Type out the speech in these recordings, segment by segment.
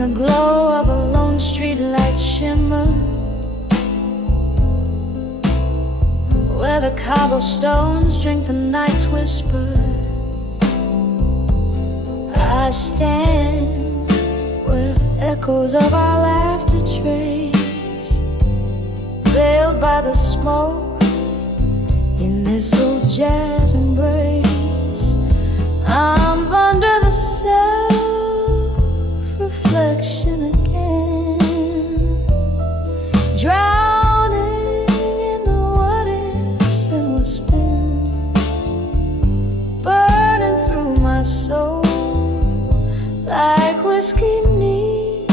the glow of a lone streetlight shimmer, where the cobblestones drink the night's whisper. I stand where echoes of our laughter trace, veiled by the smoke in this old jazz embrace. I'm under the self-reflection again, drowning in the what-ifs and what's been, burning through my soul like whiskey neat,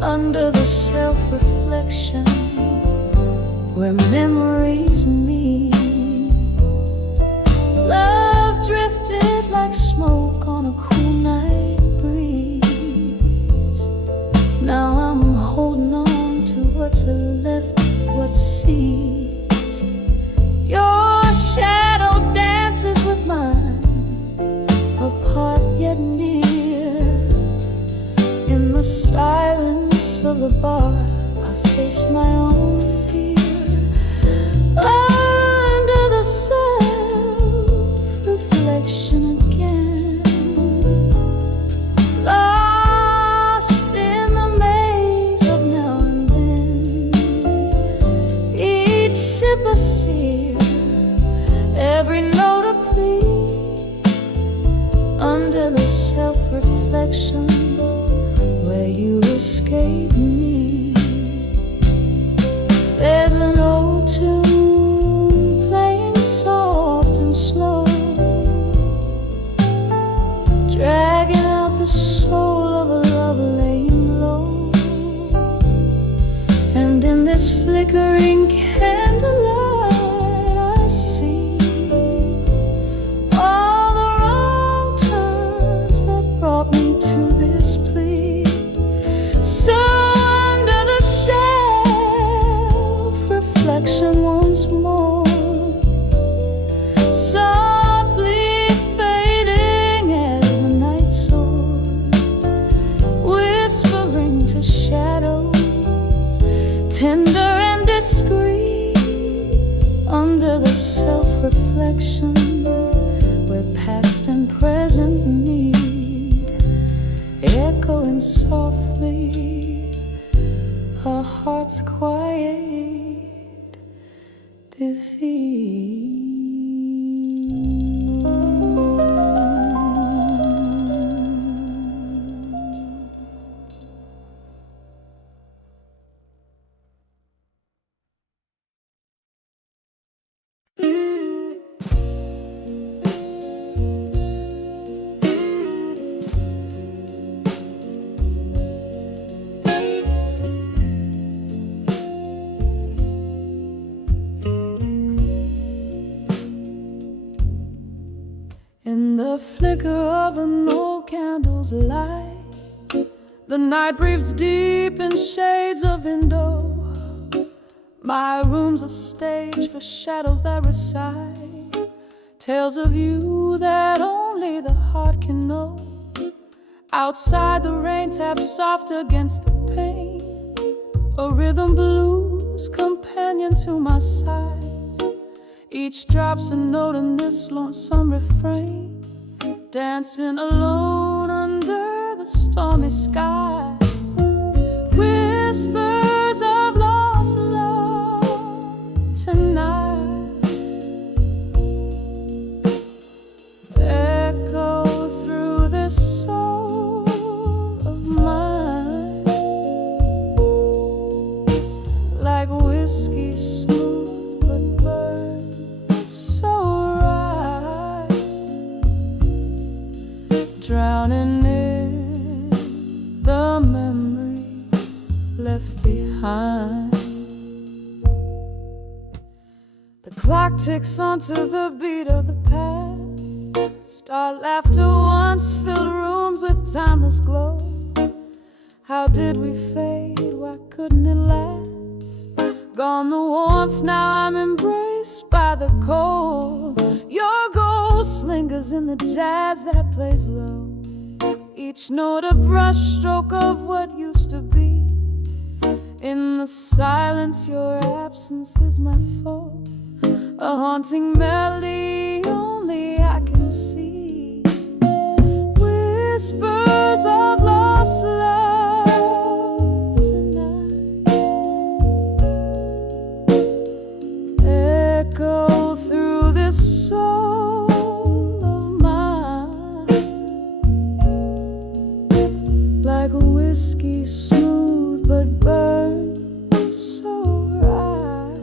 under the self-reflection where memories meet. Love drifted like smoke on a cool night breeze. Now I'm holding on to what's left, what sees. Your shadow dances with mine, apart yet near. In the silence of the bar, I face my own fear. Under the self-reflection again, lost in the maze of now and then. Each sip a sear, every note a plea. Under the self-reflection where you escape me, there's an old tune playing soft and slow, dragging out the soul of a love laying low. And in this flickering candlelight, I see all the wrong turns that brought me to this plea. So under the self-reflection once more, softly fading as the night soars, whispering to shadows, tender and discreet. Under the self-reflection where past and present meet, echoing softly, our heart's quiet defeat. In the flicker of an old candle's light, the night breathes deep in shades of window. My room's a stage for shadows that recite tales of you that only the heart can know. Outside the rain taps soft against the pane, a rhythm blues companion to my sighs. Each drop's a note in this lonesome refrain, dancing alone under the stormy sky. Whispers of lost love tonight echo through this soul of mine, like whiskey smooth but burn so right, drowning in the memory left behind. The clock ticks onto the beat of the past. Our laughter once filled rooms with timeless glow. How did we fade? Why couldn't it last? Gone the warmth, now I'm embraced by the cold. Your ghost lingers in the jazz that plays low. Each each note a brushstroke of what used to be. In the silence, your absence is my fault, a haunting melody only I can see. Whispers of lost love tonight echo through this soul of mine, like a whiskey smooth but burned so right,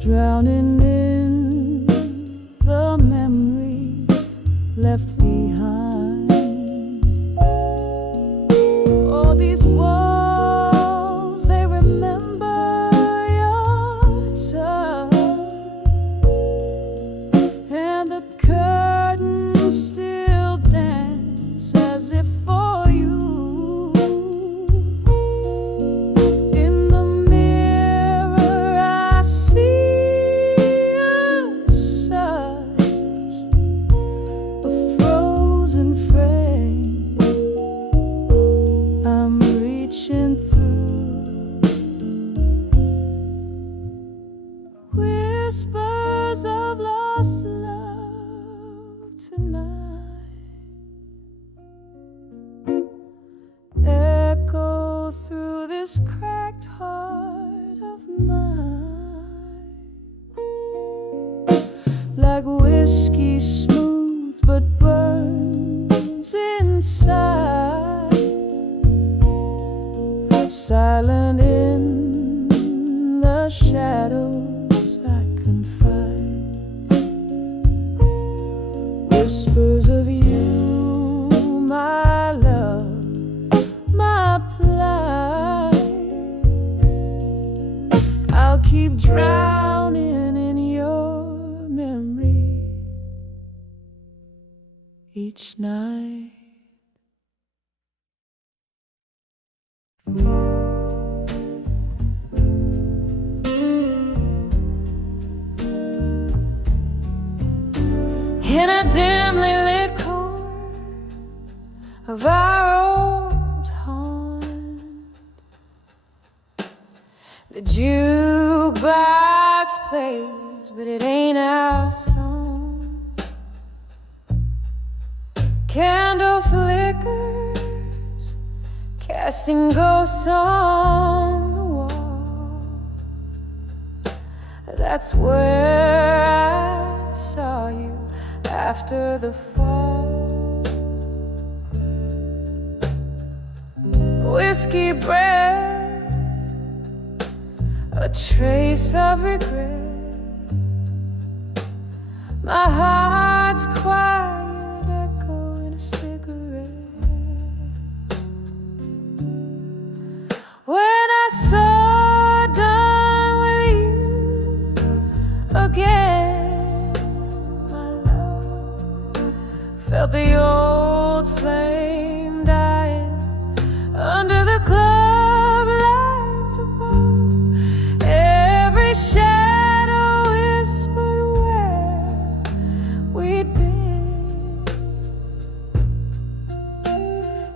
drowning in the memory left behind. Oh, these walls, they remember your touch, and the curtains still dance as if for you. In the mirror I see us such a frozen frame. I'm reaching through whispers of lost love tonight, echo through this cracked heart of mine, like whiskey smooth but burns inside, silent in the shadows I confide. Whispers of you, my love, my plight. I'll keep drowning in your memory each night. In a dimly lit corner of our old haunt, the jukebox plays, but it ain't our song. Candle flickers, casting ghosts on the wall. That's where I saw you after the fall. Whiskey breath, a trace of regret. My heart's quiet echo in a cigarette. When I saw done with you again, my love, felt the old flame dying under the club lights above. Every shadow whispered where we'd been,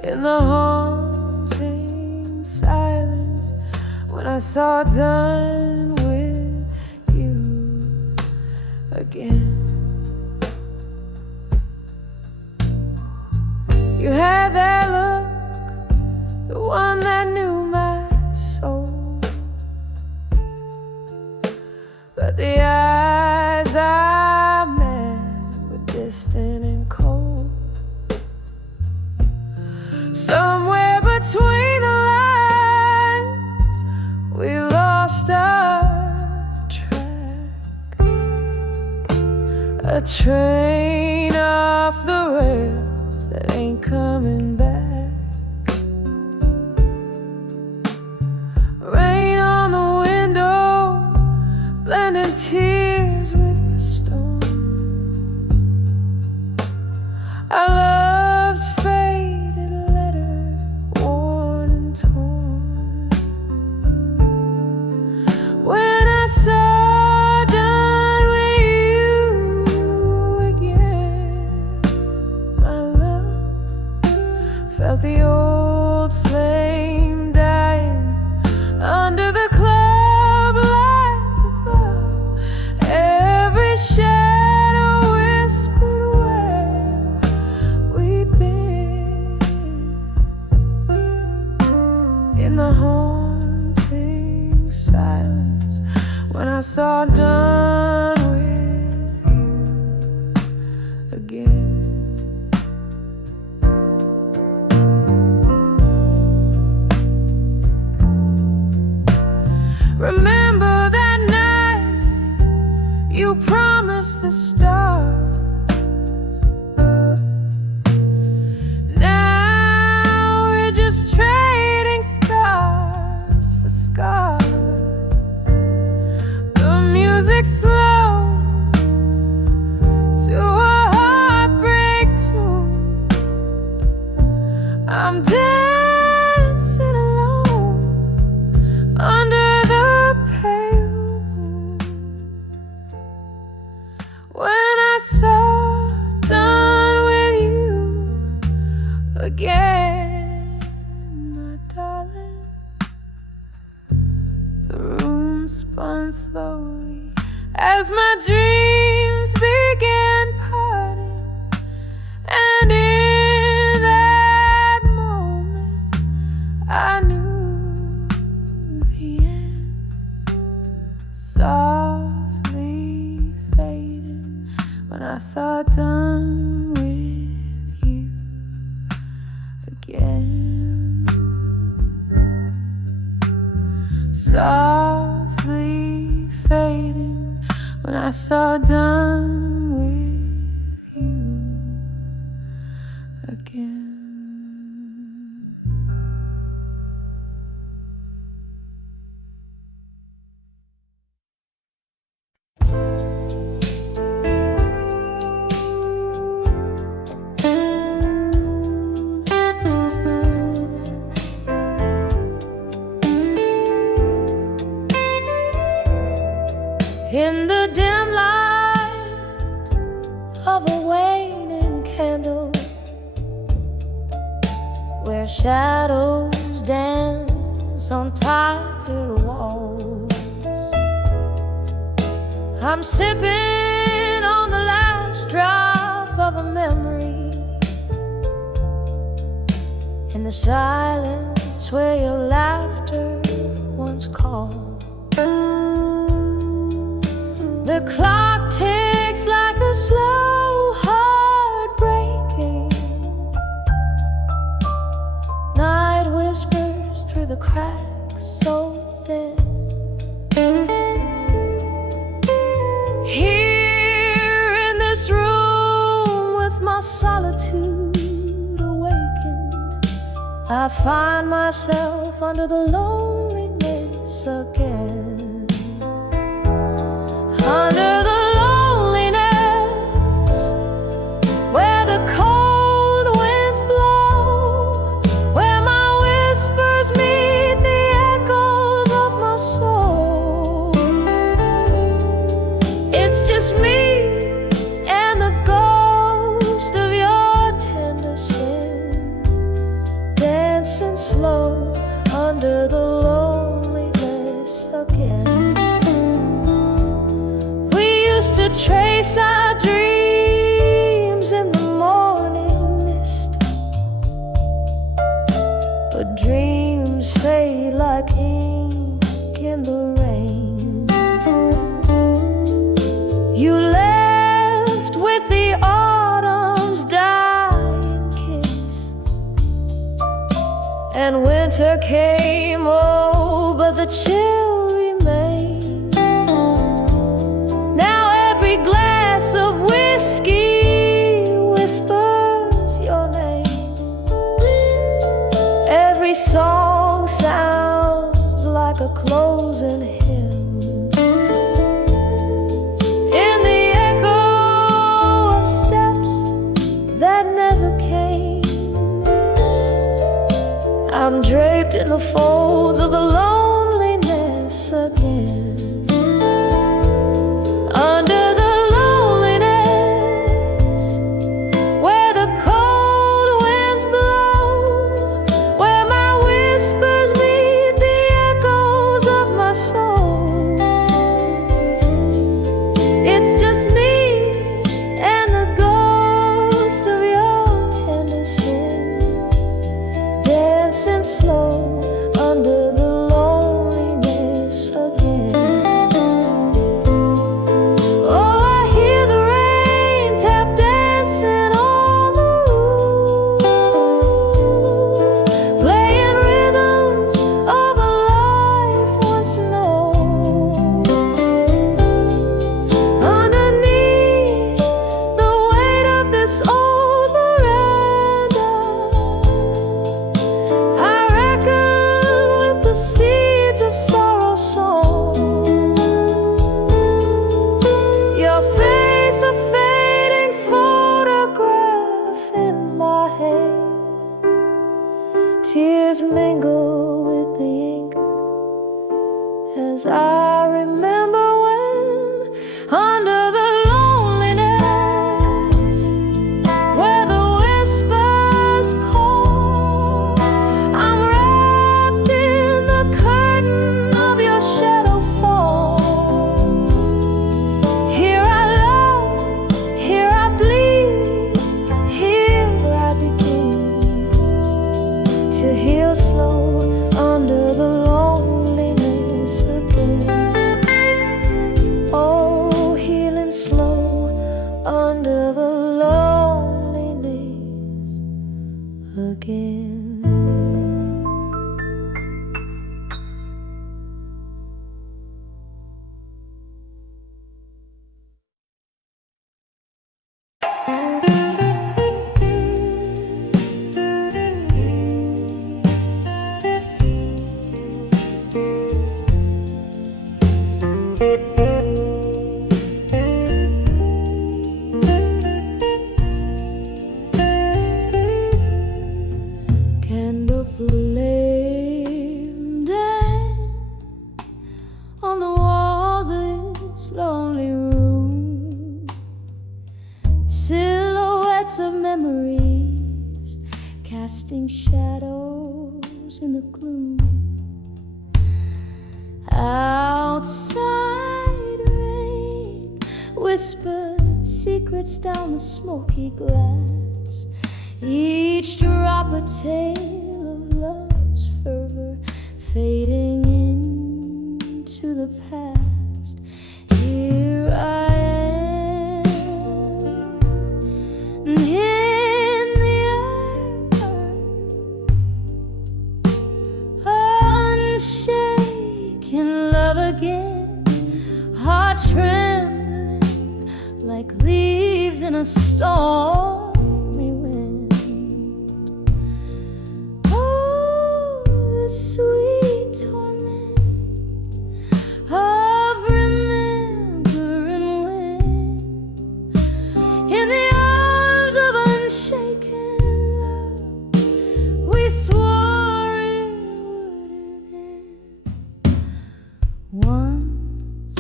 in the haunting silence when I saw done with you again. You had that look, the one that knew my soul, but the eyes I met were distant and cold. Somewhere between the lines, we lost our track. A train off the rails that ain't coming back. Rain on the window, blending tears with the storm. Our love's faded letter, worn and torn. When I saw done with you again, my love, felt the old flame dying under the club lights above. Every shadow whispered where we'd been in the haunting silence when I saw done with you again. Remember that night you promised the stars. Now we're just trading scars for scars. The music's slow to a heartbreak tune. I'm dancing alone under the pale moon. When I saw done with you again, my darling, the room spun slowly as my dreams began parting, and in that moment I knew the end. Softly fading when I saw done with you again. Softly fading when I saw done with you again. In the dim light of a waning candle, where shadows dance on tired walls, I'm sipping on the last drop of a memory, in the silence where your laughter once called. The clock ticks like a slow heart breaking. Night whispers through the cracks so thin. Here in this room with my solitude awakened, I find myself under the loneliness again. Under the loneliness, where the cold winds blow, where my whispers meet the echoes of my soul. It's just me and the ghost of your tender sin, dancing slow under the loneliness again. To trace our dreams in the morning mist, but dreams fade like ink in the rain. You left with the autumn's dying kiss, and winter came, oh, but the chill remained. Now every glass of whiskey whispers your name. Every song sounds like a closing hymn. In the echo of steps that never came, I'm draped in the folds of the loneliness again. Under the loneliness, where the cold winds blow, colors mingle with the ink as I remember when under the loneliness where the whispers call, I'm wrapped in the curtain of your shadow fall. Here I love, here I bleed, here I begin to heal slow under the loneliness again. Oh, healing slow under the loneliness again. Candle flame down on the walls of this lonely room, silhouettes of memories casting shadows in the gloom. Outside rain whispers secrets down the smoky glass, each drop a tale of love's fervor fading into the past. Here I am in the earth, unshaken love again, heart trembling like leaves in a stormy wind. Oh, the sweet torment of remembering when in the arms of unshaken love we swore it wouldn't end. Once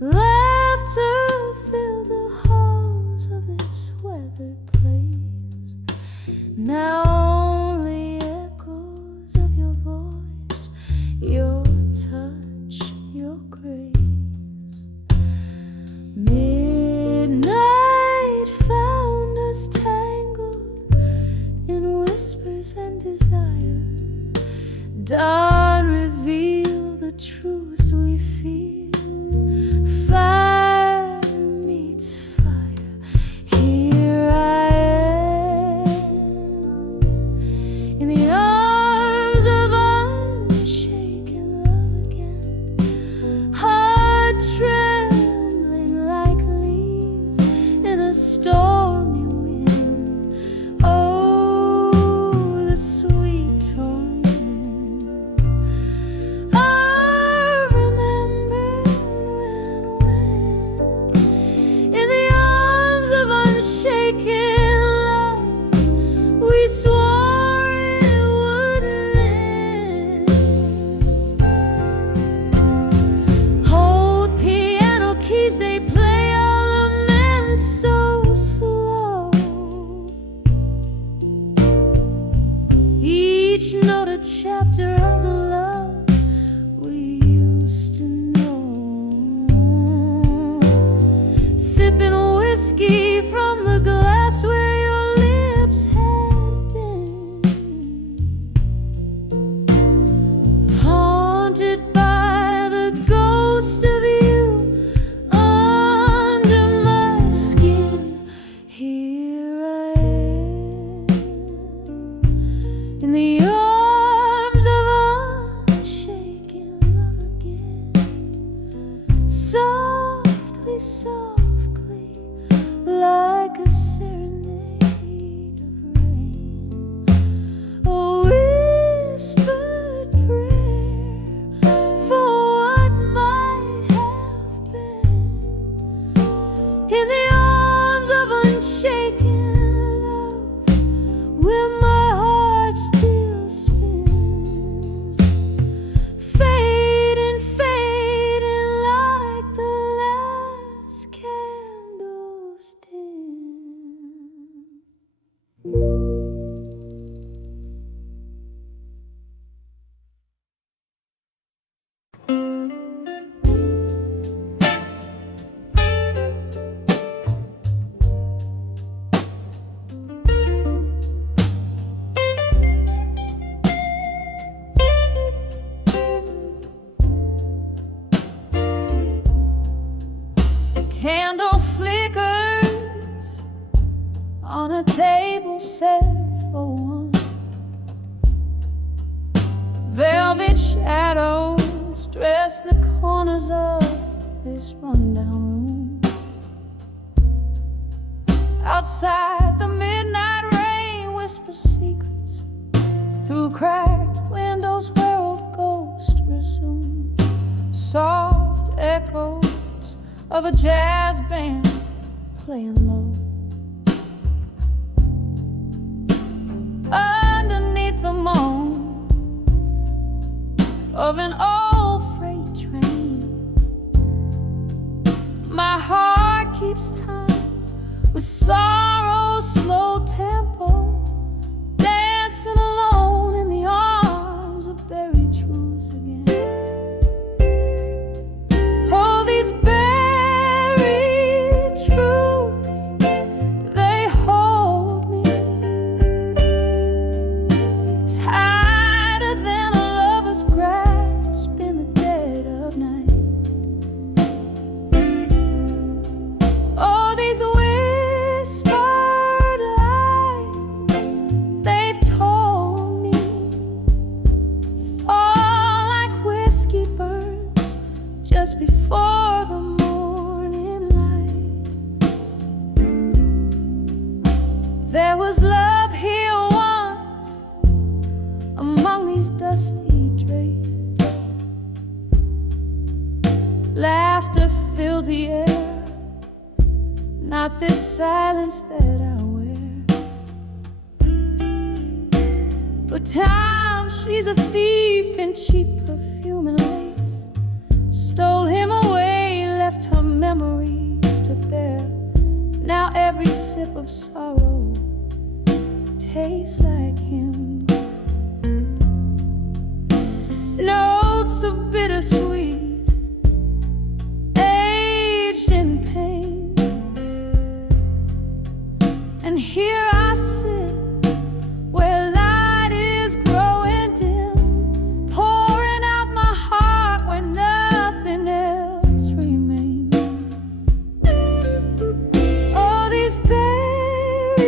laughter filled the halls of this weathered place, now only echoes of your voice, your touch, your grace. Midnight found us tangled in whispers and desire. Dawn revealed the truths we feel. Fire meets fire. Here I am in the arms of unshaken love again, heart trembling like leaves in a stormy wind. Oh, the sweet torment of remembering when in the arms of unshaken love we swore it wouldn't end. Hold piano keys, they play all lament so slow, each note a chapter of the love we used to know. Sipping whiskey from the glass where your lips had been, haunted by the ghost of you under my skin. Here I am in the arms of unshaken love again, softly, softly, like a serenade of rain, a whispered prayer for what might have been. In the arms of unshaken love, will my heart still dust the corners of this rundown room. Outside, the midnight rain whispers secrets through cracked windows where old ghosts resume. Soft echoes of a jazz band playing low. Underneath the moan of an old freight train, my heart keeps time with sorrow's slow tempo, dancing alone in the arms of buried truths again. Oh, these buried truths, they hold me tighter than a lover's grasp in the dead of night. Oh, these whispered lies, they've told me, fall like whiskey burns just before the morning light. There was love here once among these dusty drapes. Laughter filled the air, not this silence that I wear. But time, she's a thief in cheap perfume and lace. Stole him away, left her memories to bear. Now every sip of sorrow tastes like him. Notes of bittersweet, aged in pain. And here I sit where light is growing dim, pouring out my heart where nothing else remains. Oh, these buried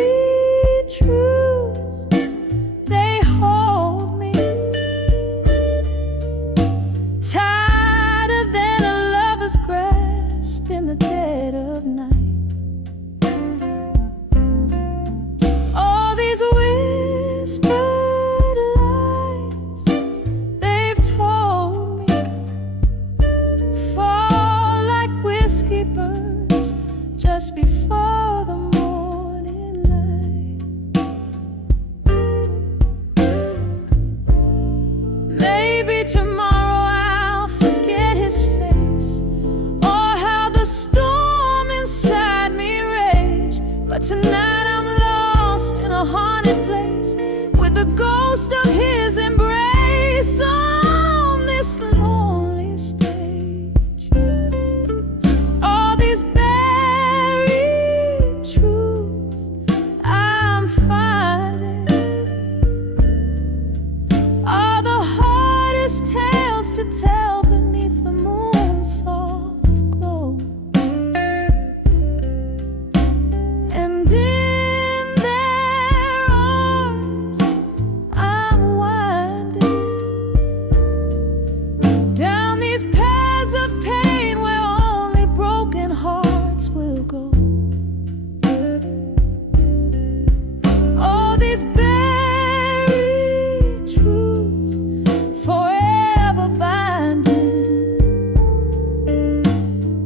truths, they hold me tighter than a lover's grasp in the dead of night. All these whispered lies, they've told me, fall like whiskey burns just before the morning light. Maybe tomorrow I'll forget his face, or how the storm inside me raged. But tonight I'm lost in a haunted place with the ghost of his embrace on this lonely stage. All these buried truths I'm finding are the hardest tales to tell beneath the moon's soft glow. And in their arms I'm winding down these paths of pain where only broken hearts will go. Oh, these buried truths forever binding,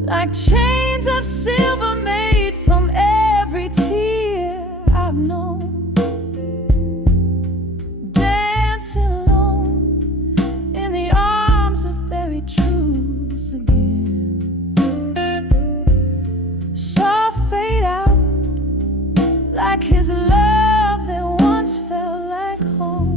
like chains of silver made from every tear I've known. Dancing alone in the arms of buried truths again. Saw fade out like his love that once felt like home.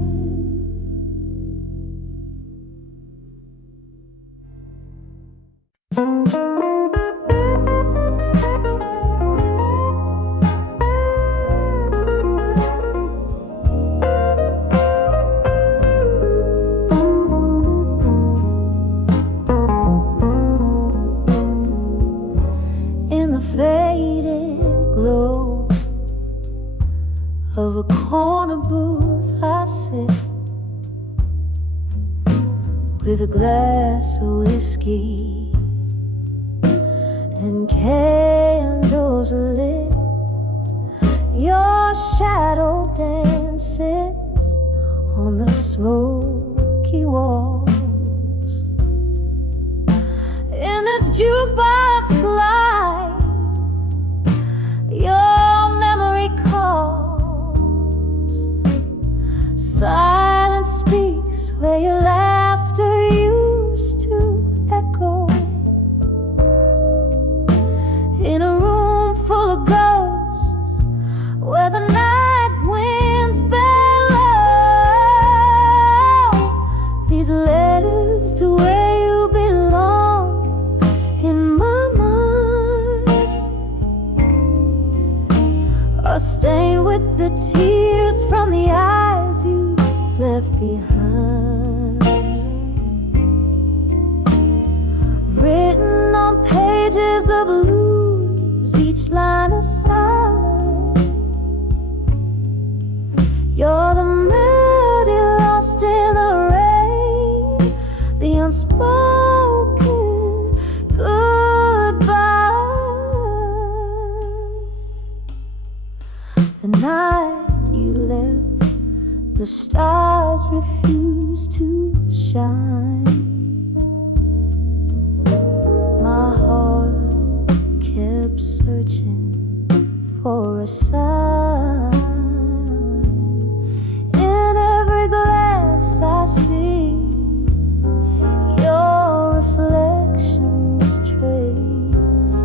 with a glass of whiskey and candles lit. Your shadow dances on the smoky walls. In this jukebox light, your memory calls. Silence speaks where your laughter used to echo. In a room full of ghosts, where the night winds bellow, these letters to where you belong in my mind are stained with the tears from the eyes you left behind, written on pages of blues, each line a sigh. You're the melody lost in the rain, the unspoken goodbye. The night you left, the stars refused to shine. My heart kept searching for a sign. In every glass I see your reflection's trace,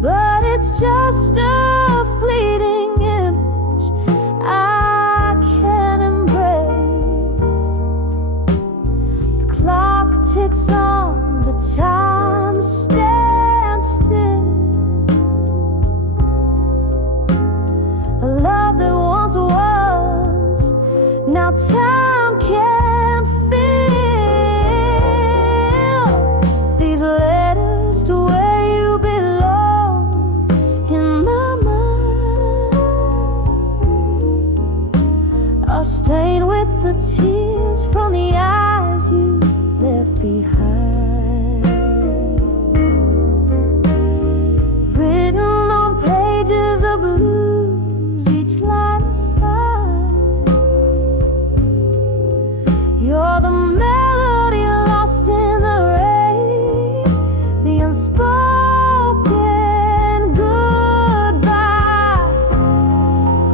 but it's just a fleeting image I can't embrace. The clock ticks on, but time stands still. A love that once was, now time can't fill. These letters to where you belong in my mind are stained with the tears from the eyes you left behind, written on pages of blues, each line a sigh. You're the melody lost in the rain, the unspoken goodbye.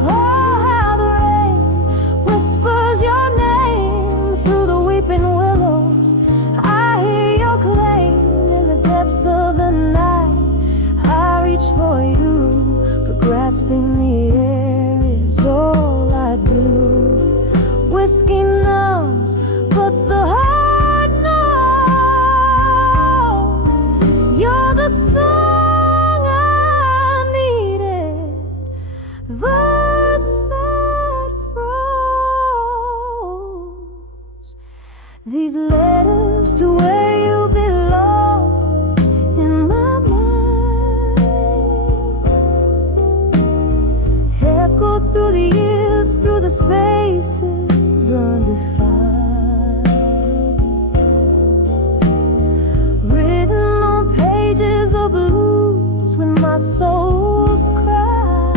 Oh, how the rain whispers your name through the weeping willows. I hear your claim in the depths of the night. I reach for you, but grasping the air is all I do. Whiskey numbs, but the heart knows. You're the song I needed, the verse that froze. These letters to where you belong in my mind echo through the years, through the spaces undefined, written on pages of blues when my soul's cry.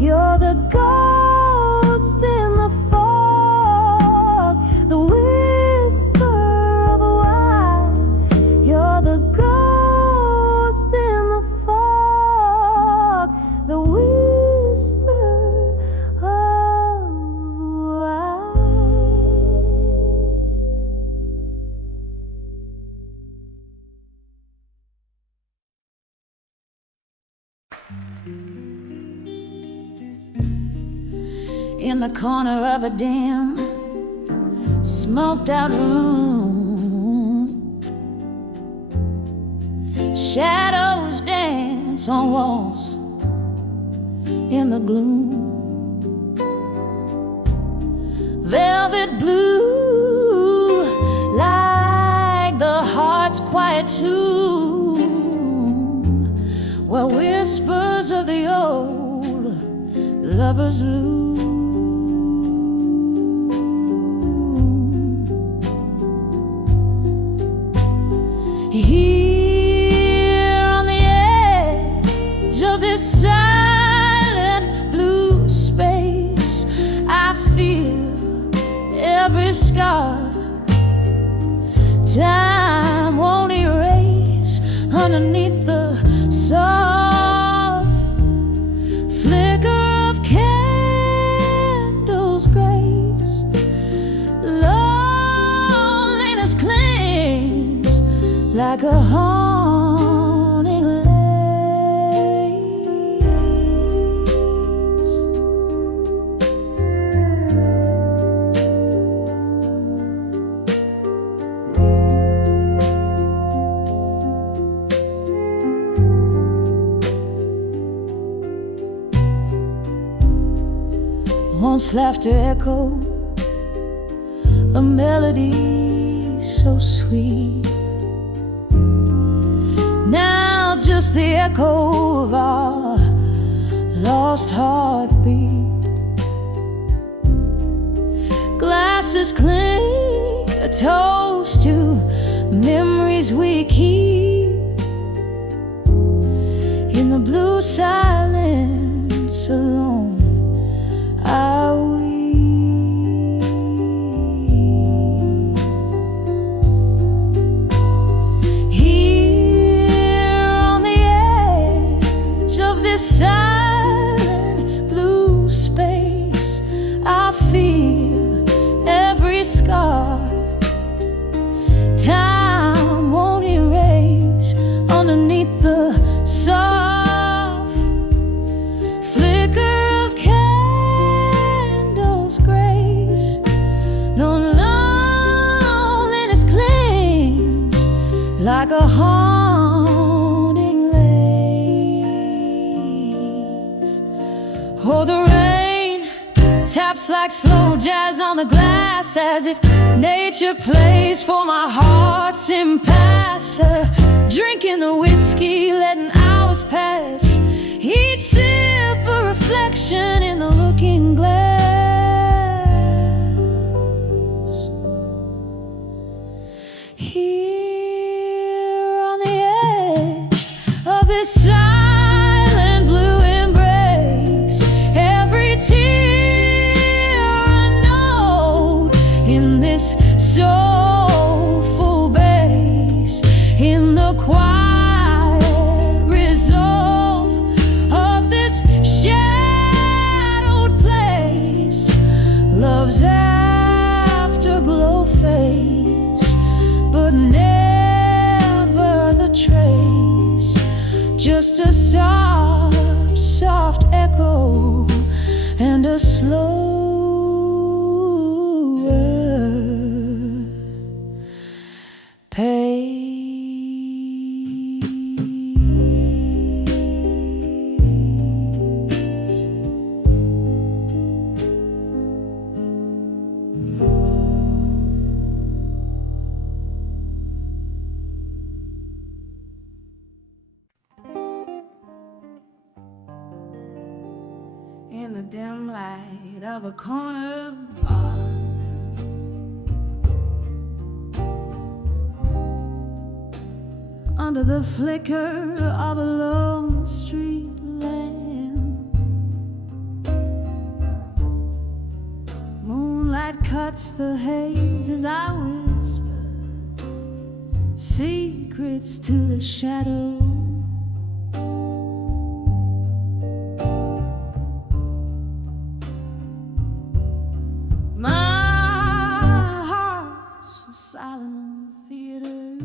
You're the ghost in the fog, the whisper of a why. You're the ghost in the fog, the whisper of why. In the corner of a dim, smoked out room, shadows dance on walls in the gloom. Velvet blue, like the heart's quiet tomb, where whispers of the old lovers loom. scar time won't erase underneath the soft flicker of candles' grace. Loneliness clings like a haunting lace. Once laughter echoed a melody so sweet. Now just the echo of our lost heartbeat. Glasses clink, a toast to memories we keep. In the blue silence alone are we. Here on the edge of this silent blue space, I feel every scar time won't erase underneath the soft flicker of candles' grace. No loneliness clings like a haunting lace. Oh, the rain taps like slow jazz on the glass, as if nature plays for my heart's impasse. Drinking the whiskey, letting hours pass, each sip a reflection in the looking glass. Here on the edge of this silent blue embrace, every tear a note in this soulful bass, in the quiet resolve of this shadowed place. Love's afterglow fades, but never the trace. Just a soft, soft echo and a slower pace. In the dim light of a corner bar, under the flicker of a lone street lamp, moonlight cuts the haze as I whisper secrets to the shadow. Silent theater,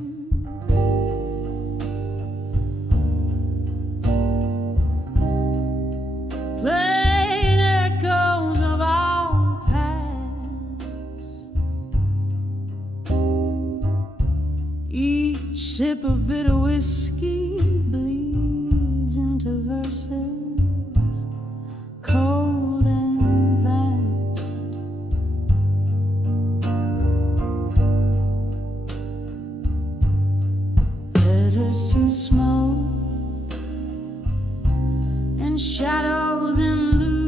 playing echoes of our past. Each sip of bitter whiskey bleeds into verses cold and vast. Letters to smoke and shadows in blue.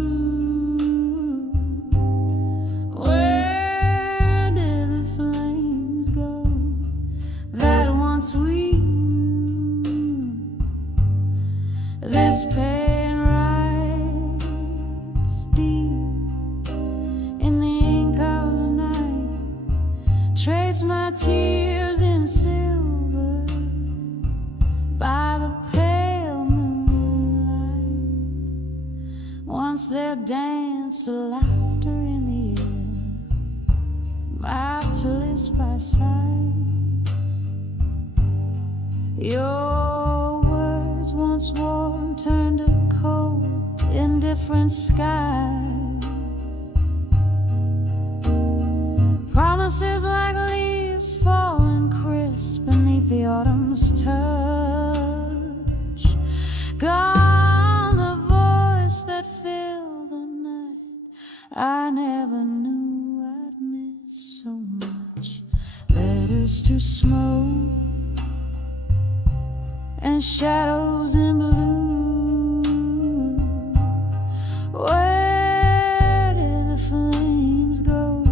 Where did the flames go that once we knew? This pain writes deep in the ink of the night. trace my tears in silver by the pale moonlight. Once there danced a laughter in the air, marvelous by sight. Your words once warm turned to cold in different skies. Promises like leaves falling crisp beneath the autumn's touch. Gone the voice that filled the night. I never knew I'd miss so much. Letters to smoke and shadows in blue. Where did the flames go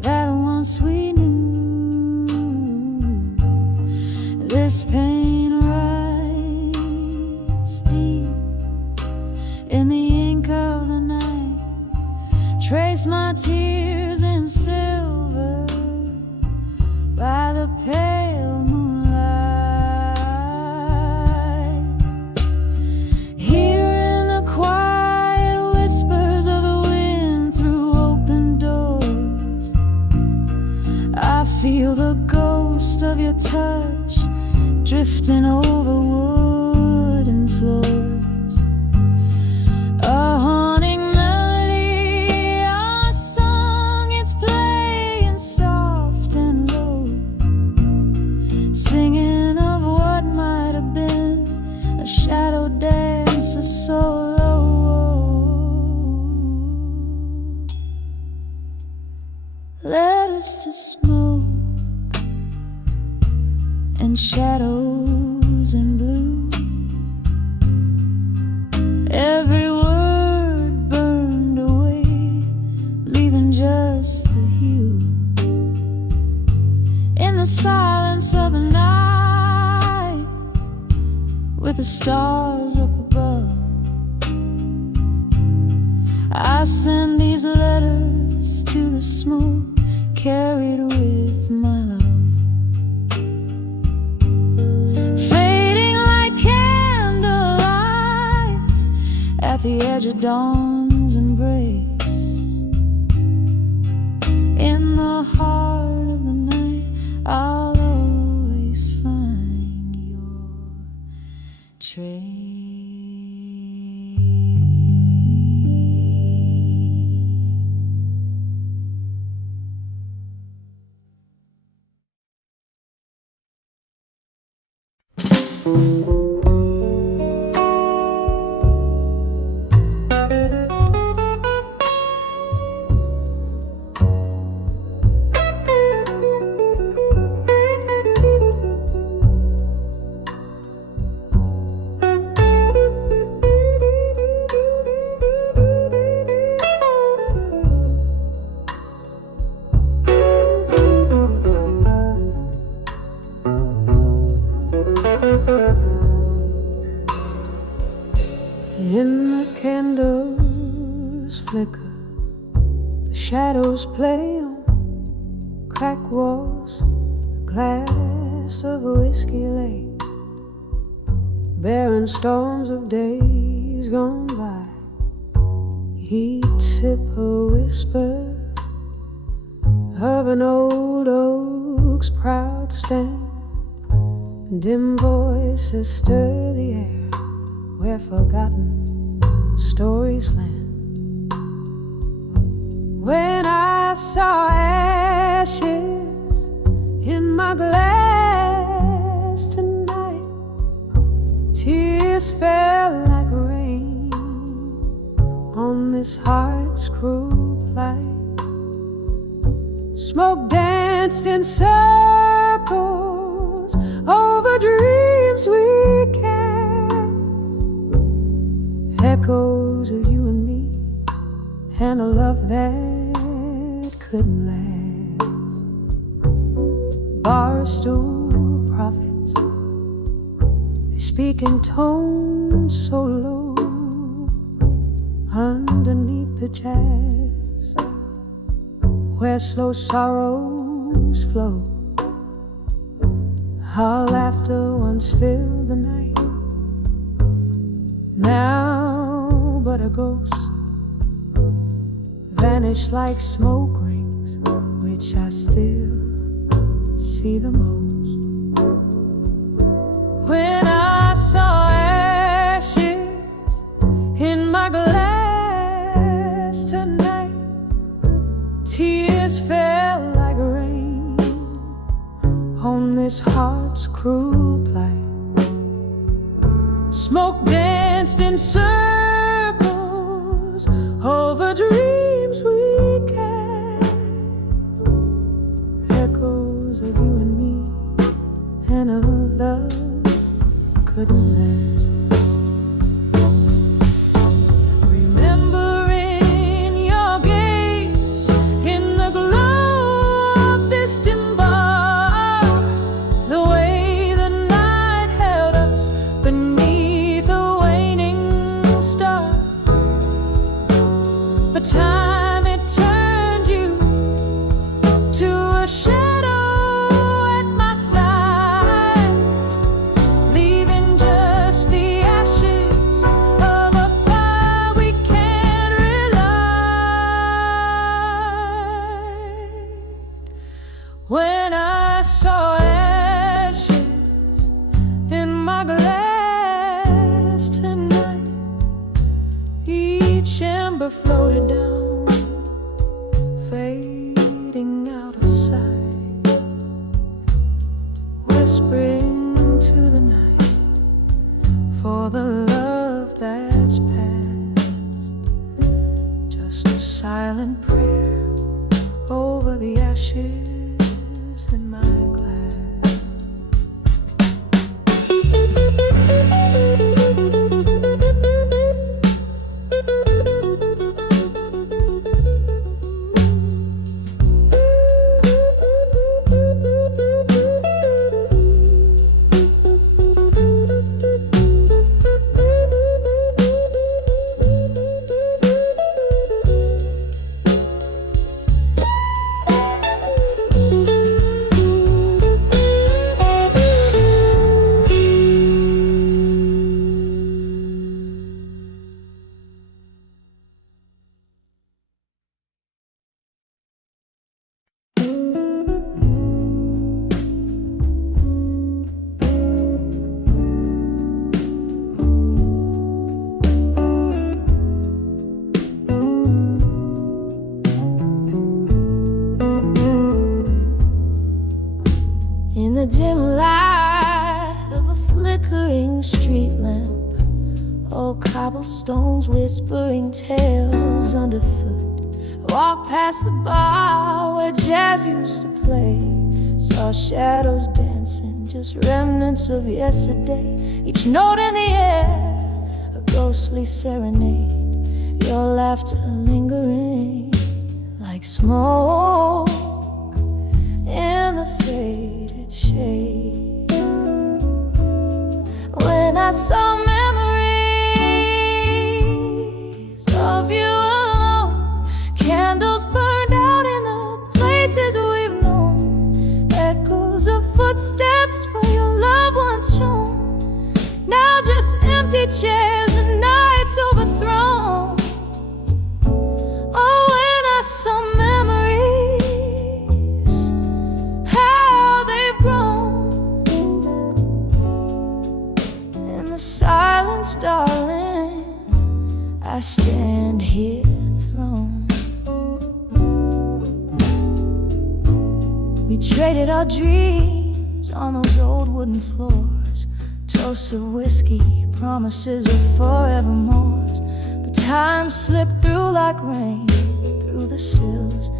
that once we knew? This pain writes deep in the ink of the night. Trace my tears in silver by the pale moonlight. Here in the quiet whispers of the wind through open doors, I feel the ghost of your touch drifting over wooden floors. A haunting melody, a song, it's playing soft and low, singing of what might have been, a shadow dance, a solo. Letters to smoke and shadows in blue. Every word burned away, leaving just the hue. In the silence of the night, with the stars up above, I send these letters to the smoke, carried with my love. Fading like candlelight at the edge of dawn's embrace. In the heart of the night, I'll always find your trace. In the candles flicker, the shadows play on crack walls. A glass of whiskey lay, barren storms of days gone by. He'd sip a whisper of an old oak's proud stand. Dim voices stir the air where forgotten stories land. When I saw ashes in my glass tonight, tears fell like rain on this heart's cruel plight. Smoke danced in circles over dreams we cast, echoes of you and me, and a love that couldn't last. Barstool prophets, they speak in tones so low underneath the jazz, where slow sorrows memories flow. Our laughter once filled the night, now but a ghost, vanished like smoke rings, which I still see the most. When I saw ashes in my glass tonight, tears fell like rain on this heart's cruel plight. Smoke danced in circles over dreams we cast, echoes of you and me, and a love couldn't last. Remembering your gaze in the glow of this dim bar, the way the night held us beneath a waning star. But time, it turned you to a shadow at my side, leaving just the ashes of a fire we can't relight. When I saw ashes in my glass tonight, each ember floated down, fading out of sight, whispering to the night for the love that's past, just a silent prayer over the ashes in my glass. In the dim light of a flickering street lamp, old cobblestones whispering tales underfoot. Walk past the bar where jazz used to play, saw shadows dancing, just remnants of yesterday. Each note in the air, a ghostly serenade, your laughter lingering like smoke in the faded shade. When I saw memories of you alone, candles burned out in the places we've known, echoes of footsteps where your love once shone, now just empty chairs and nights overthrown. Oh, when I saw memories, how they've grown. In the silence, darling, I stand here thrown. We traded our dreams on those old wooden floors, toasts of whiskey, promises of forevermores. But time slipped through like rain, through the sills,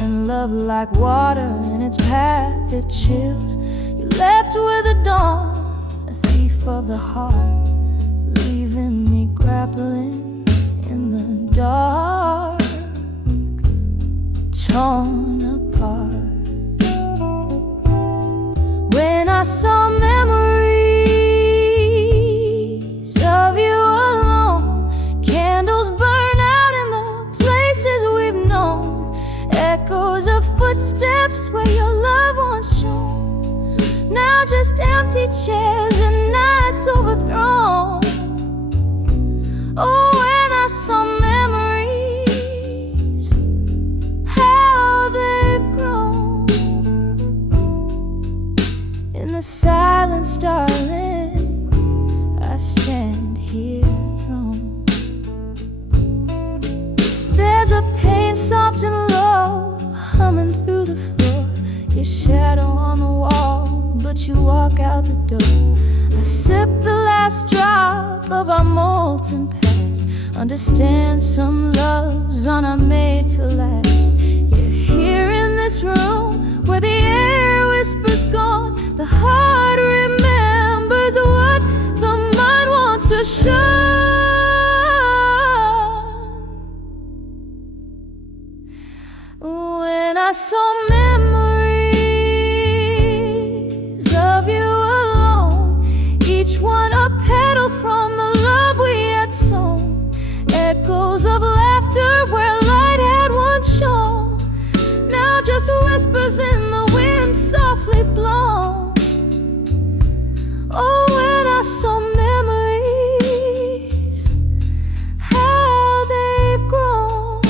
and love like water in its path it chills. You left with the dawn, a thief of the heart, leaving me grappling in the dark, torn apart. When I saw memories of you alone, candles burn out in the places we've known, echoes of footsteps where your love now just empty chairs and nights overthrown. Oh, when I saw memories, how they've grown. In the silence, darling, I stand here thrown. There's a pain soft and low, humming through the floor. Your shadow on the wall, but you walk out the door. I sip the last drop of our molten past. Understand some loves are not made to last. Yet here in this room, where the air whispers gone, the heart remembers what the mind wants to show. When I saw memories of you alone, each one a petal from the love we had sown, echoes of laughter where light had once shone, now just whispers in the wind softly blown. Oh, when I saw memories, how they've grown.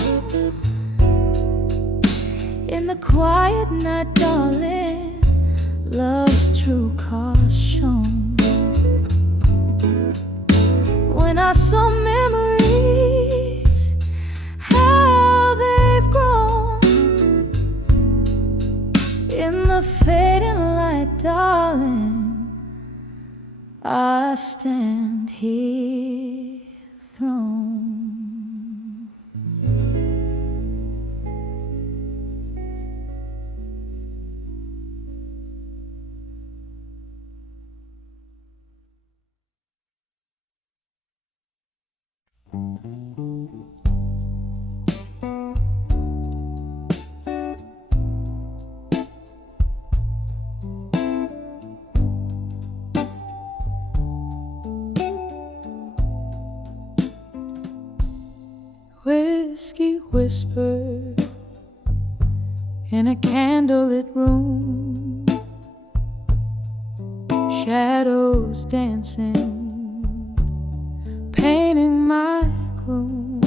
In the quiet night, darling, love's true cause shown. When I saw memories, how they've grown. In the fading light, darling, I stand here thrown. Whiskey whisper in a candlelit room, shadows dancing, painting my gloom,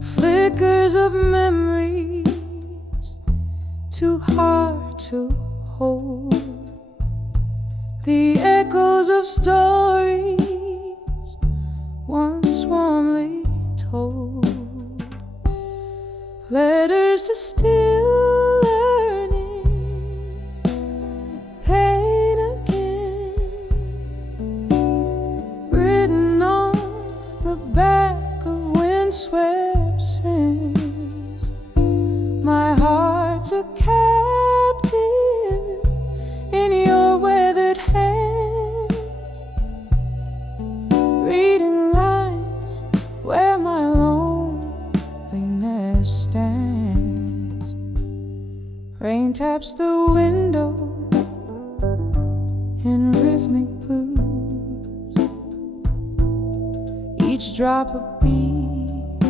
flickers of memories too hard to hold, the echoes of stories once warmly told, letters to still learning, pain again, written on the back of windswept sands. My heart's a captive in your weathered hands, reading lines where my loneliness stands. Rain taps the window in rhythmic blues, each drop a beat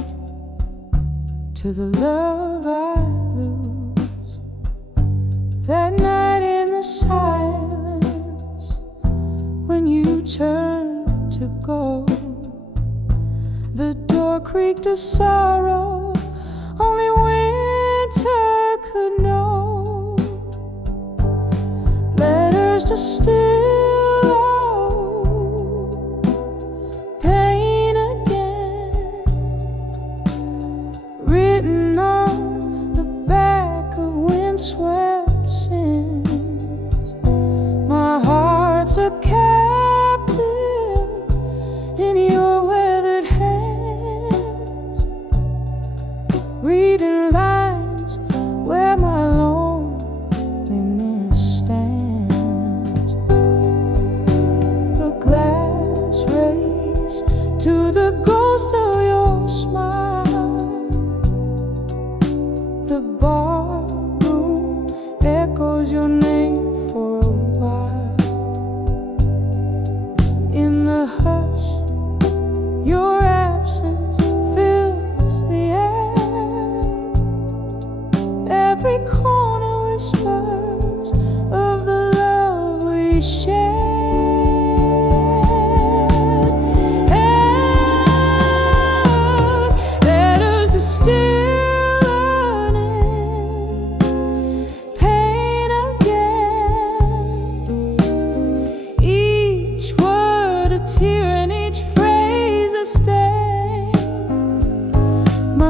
to the love I lose. That night in the silence, when you turned to go, the door creaked a sorrow only winter could know. Letters to still owe, pain again, written on the back of windswept sands. My heart's a captive in your weathered hands, reading lines where my loneliness stands. A glass race to the ghost of your smile, the barroom echoes your name for a while. In the hush, your absence fills the air.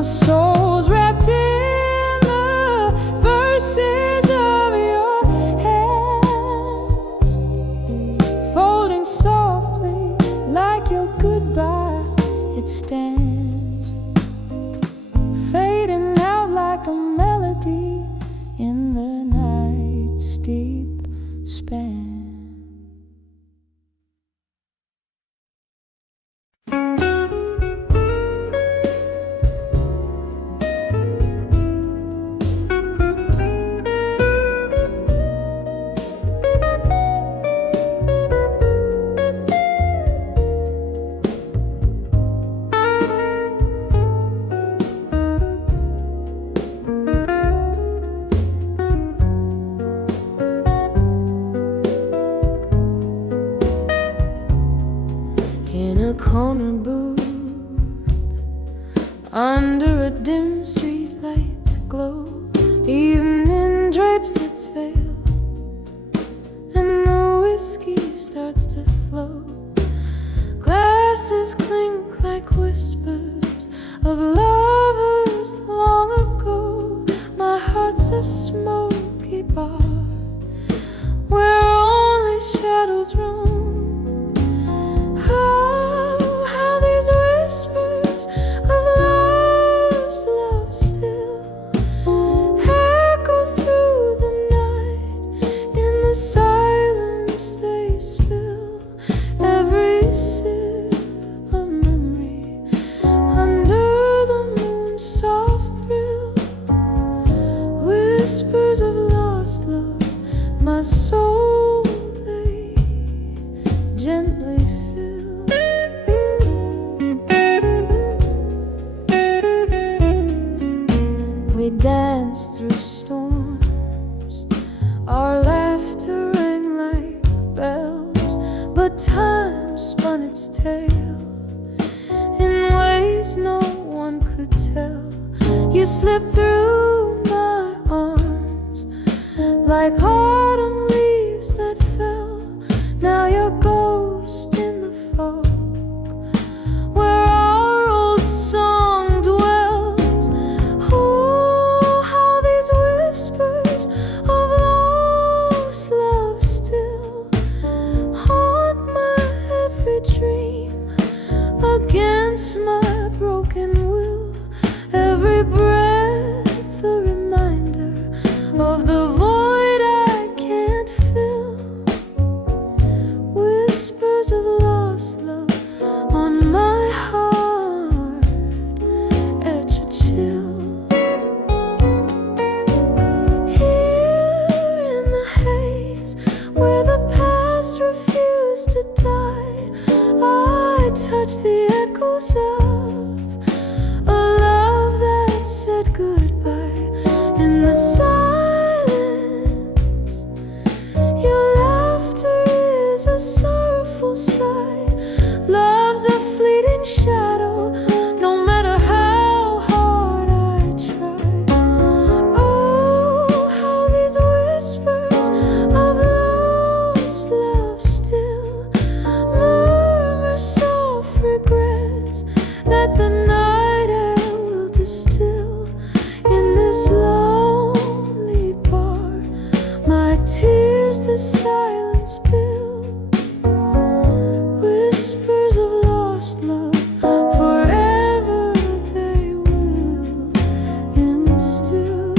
My soul's wrapped in the verses of your hands, folding softly like your goodbye. It stands, fading out like a melody in the night's deep span. Corner booth under a dim street light's glow, evening drapes its veil, and the whiskey starts to flow. Glasses clink like whispers of lovers long ago. My heart's a smoky bar where only shadows roam. Whispers of lost love still echo through the night. In the silence they spill every sip a memory under the moon's soft thrill. Whispers of lost love, my soul they gently dance through storms. Our laughter rang like bells, but time spun its tale in ways no one could tell. You slipped through my arms like autumn leaves that fell. Now you're ghost in the fog where our old song dwells. Whispers of lost love still haunt my every dream against my broken will. Every breath a reminder of the void I can't fill. Whispers of lost love on my heart etch a chill. Where the past refused to die, I touch the echoes of a love that said goodbye. In the silence, your laughter is a sorrowful sigh. Love's a fleeting shadow, no matter how hard I try. Oh, how these whispers of love still murmur soft regrets that the night air will distill. In this lonely bar, my tears the silence build. Whispers of lost love, forever they will instill.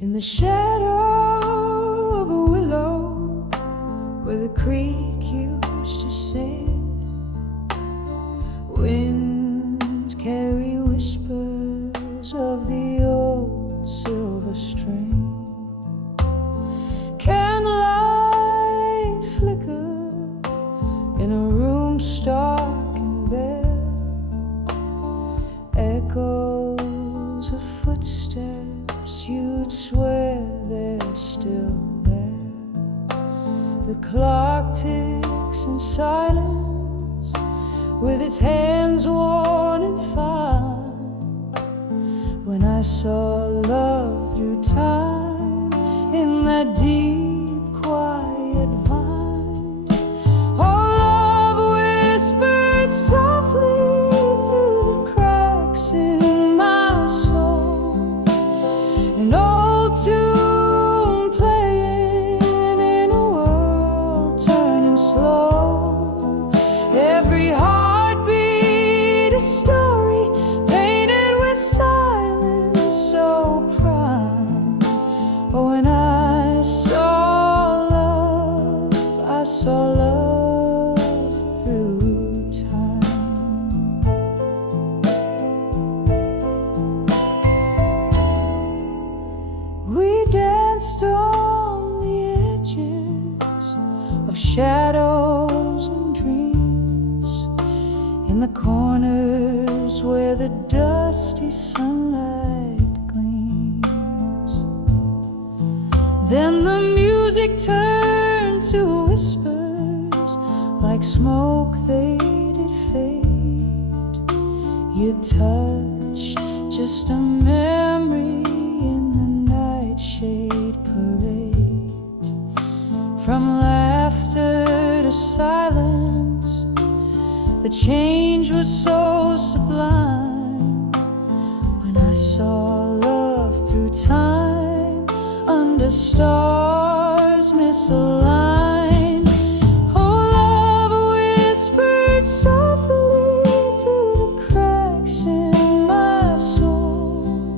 In the shadow of a willow where the creek used to sing, winds carry whispers of the old silver string. Candlelight flicker in a room stark and bare, echo swear they're still there. The clock ticks in silence, with its hands worn and fine. When I saw love through time in that deep, quiet vine. Oh, love whispered softly through the cracks in my soul, an old tune playing in a world turning slow. Every heartbeat a story painted with silence so prime. Oh, when I saw love, I saw love through time. We danced on the edges of shadows and dreams, in the corners where the dusty sunlight gleams. Then the music turned to whispers, like smoke they did fade. Your touch, just a memory in the nightshade parade. From laughter to silence, the change was so sublime. When I saw love through time, under stars misaligned. Oh, love whispered softly through the cracks in my soul,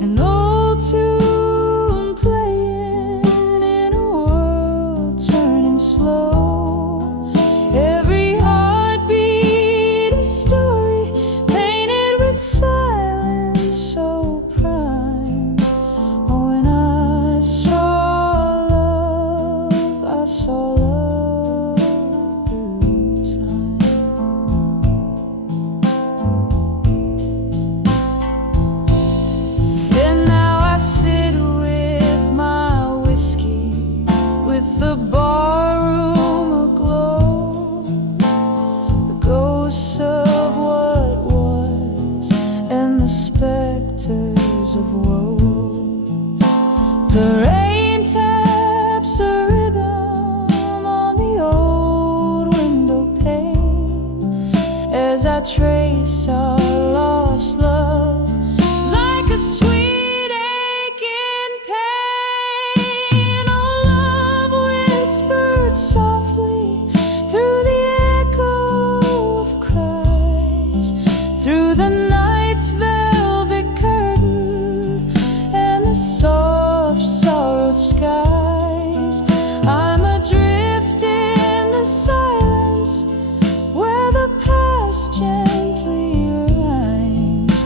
an old tune playing in a world turning slow. Every heartbeat a story painted with silence so prime. Oh, when I saw love, I saw love through time. And now I sit with my whiskey, with the barroom aglow, the ghosts of what was and the specters of woe. The rain taps a rhythm on the old window pane as I trace our lost love, like a sweet aching pain. Oh, love whispered softly through the echo of cries, through the night's velvet curtain and the soft sorrowed skies. I'm adrift in the silence where the past gently rhymes.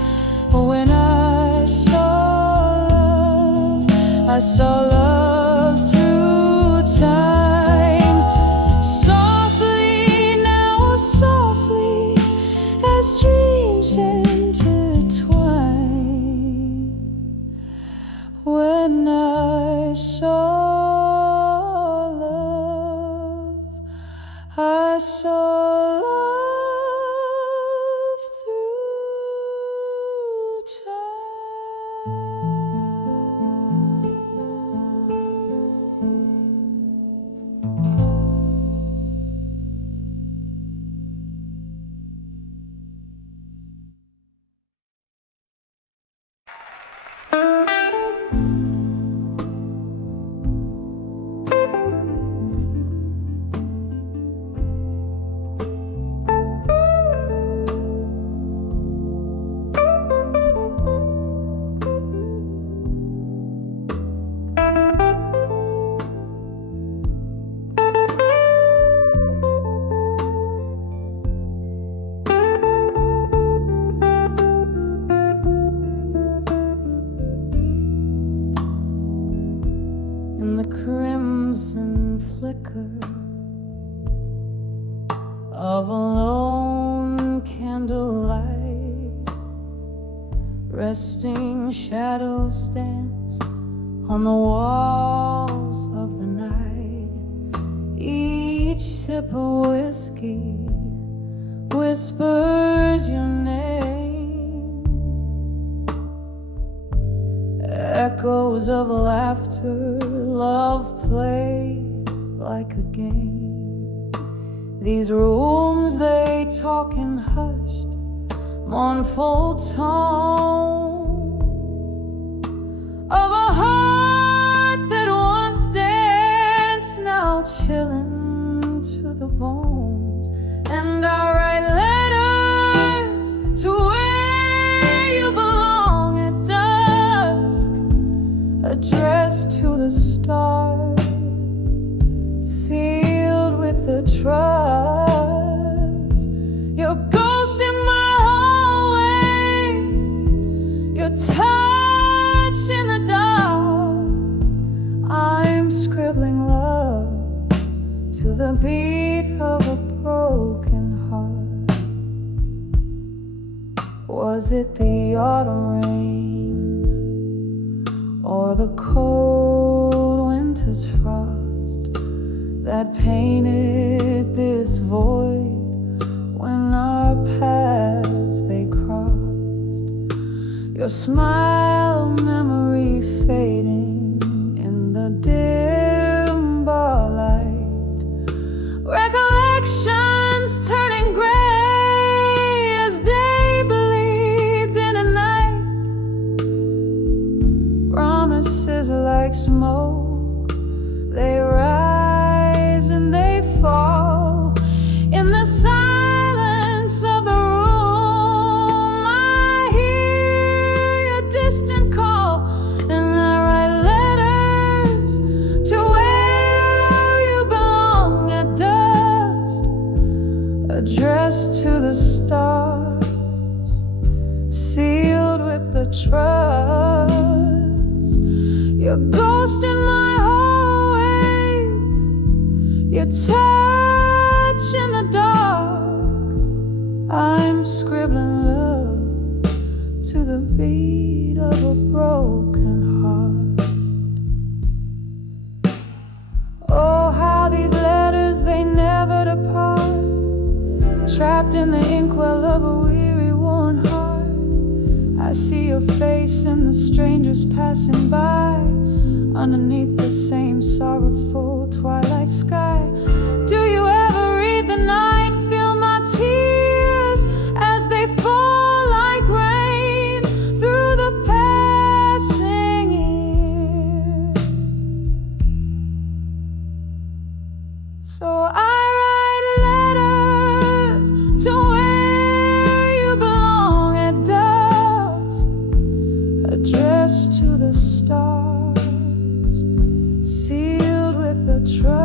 When I saw love, I saw love through time. Softly now, softly, as dreams intertwine. When I saw love, I saw love through time. resting shadows dance on the walls of the night. Each sip of whiskey whispers your name. Echoes of laughter, love played like a game. These rooms, they talk in hushed, mournful tones of a heart that once danced, now chilling to the bones. And I write letters to where you belong at dusk, addressed to the stars, sealed with a trust. Your ghost in my hallways, your touch in the dark. I'm scribbling love to the beat of a broken heart. Was it the autumn rain or the cold winter's frost that painted this void when our paths they crossed? Your smile, memory fading in the dim bar light, recollections turning gray as day bleeds in a night. Promises like smoke, they rise and they fall in the silence of the room. I hear your distant call, and I write letters to where you belong at dusk, addressed to the stars, sealed with the trust. Your ghost in my hallways, your touch in the dark. I'm scribbling love to the beat of a broken heart. Oh, how these letters, they never depart, trapped in the inkwell of a weary, worn heart. I see your face and the strangers passing by, underneath the same sorrowful twilight sky. Do you ever read the night, feel my tears as they fall like rain through the passing years? So I write letters to where you belong at dusk, addressed to the stars, sealed with a trust.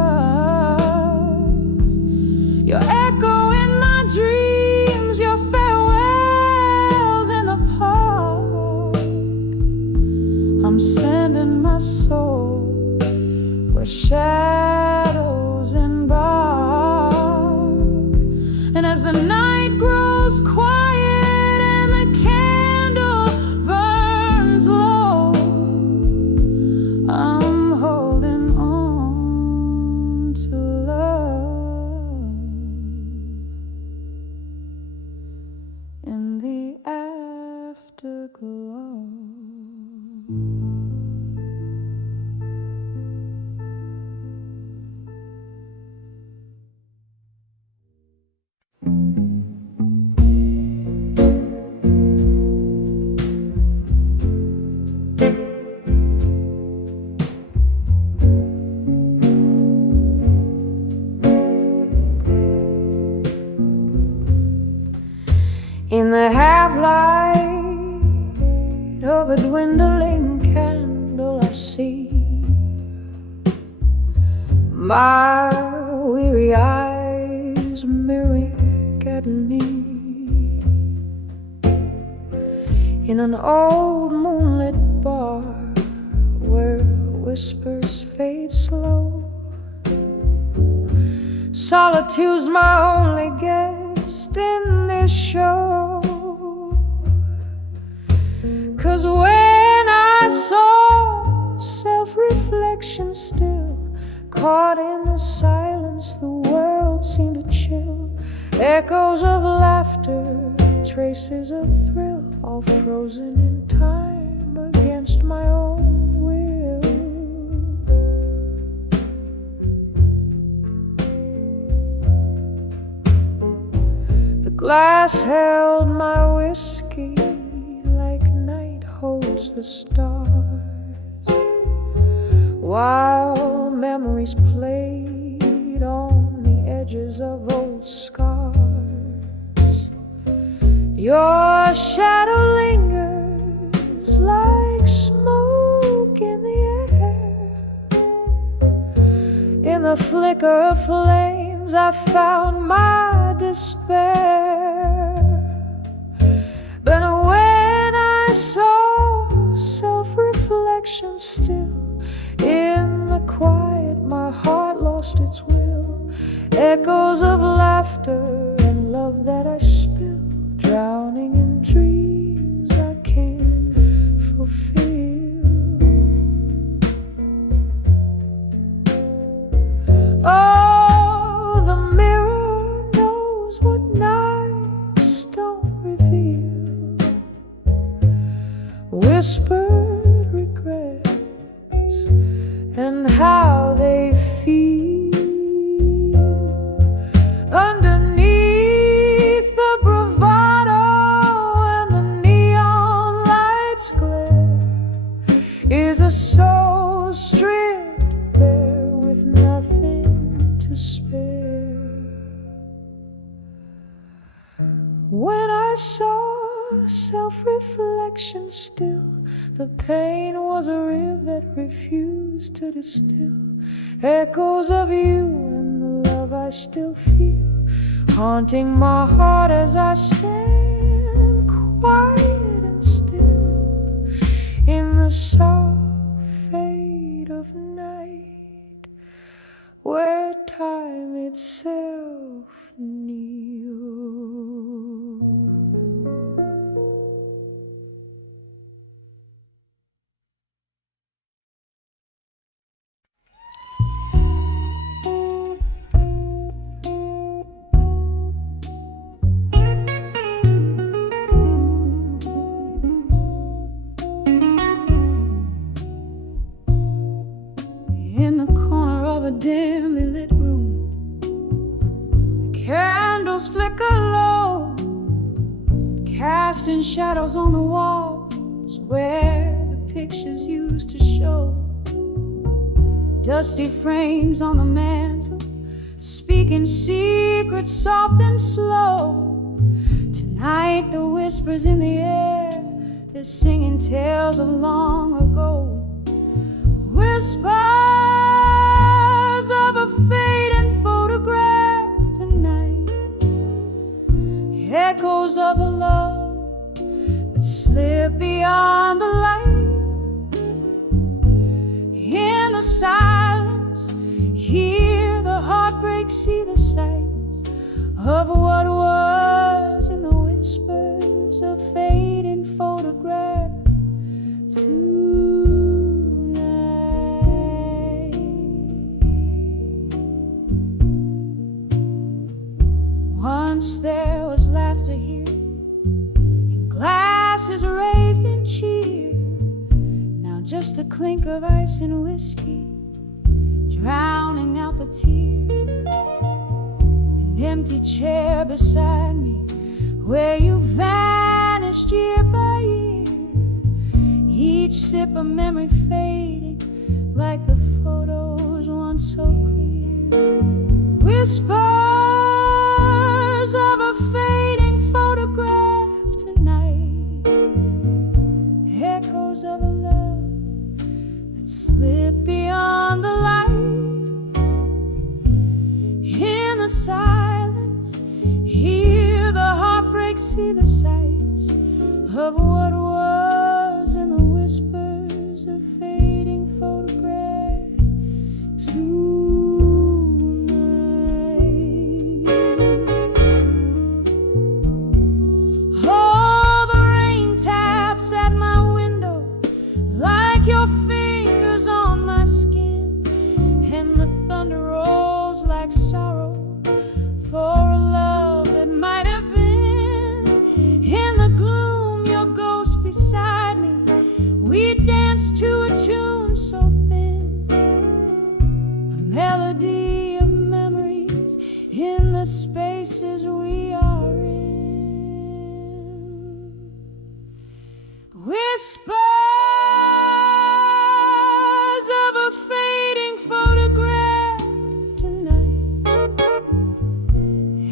Your echo in my dreams, your farewells in the park. I'm sending my soul where shadows embark. And as the night grows quiet and the candle burns low, I'm holding on to love in the afterglow. In the half-light of a dwindling candle, I see my weary eyes mirroring at me. In an old moonlit bar where whispers fade slow, solitude's my only guest in this show. 'Cause when I saw self-reflection still, caught in the silence, the world seemed to chill. Echoes of laughter, traces of thrill, all frozen in time against my own will. The glass held my whiskey like night holds the stars, while memories played on the edges of old scars. Your shadow lingers like smoke in the air. In the flicker of flames I found my despair. But when I saw self-reflection still, in the quiet my heart lost its will. Echoes of laughter and love that I spilled, drowning in dreams I can't fulfill. Oh, the mirror knows what nights don't reveal. Whispered regrets and how they feel. Underneath the bravado and the neon lights glare is a soul stripped bare with nothing to spare. When I saw self-reflection still, the pain was a river that refused to distill. Echoes of you and the love I still feel, haunting my heart as I stand quiet and still in the soft fade of night, where time itself kneels. In the corner of a dimly lit room, the candles flicker low, casting shadows on the walls where the pictures used to show. Dusty frames on the mantle, speaking secrets soft and slow. Tonight the whispers in the air, they're singing tales of long ago. Whispers of a fading photograph tonight, echoes of a love that slipped beyond the light. In the silence, hear the heartbreak, see the sights of what was in the whispers of fading photograph. Once there was laughter here, and glasses raised in cheer. Now just the clink of ice and whiskey, drowning out the tear. An empty chair beside me, where you vanished year by year. Each sip of memory fading, like the photos once so clear. Whispers of a fading photograph tonight, echoes of a love that slipped beyond the light. In the silence, hear the heartbreak, see the sights of what was in the whispers of fading photograph tonight. Oh, the rain taps at my window, dance to a tune so thin, a melody of memories in the spaces we are in. Whispers of a fading photograph tonight,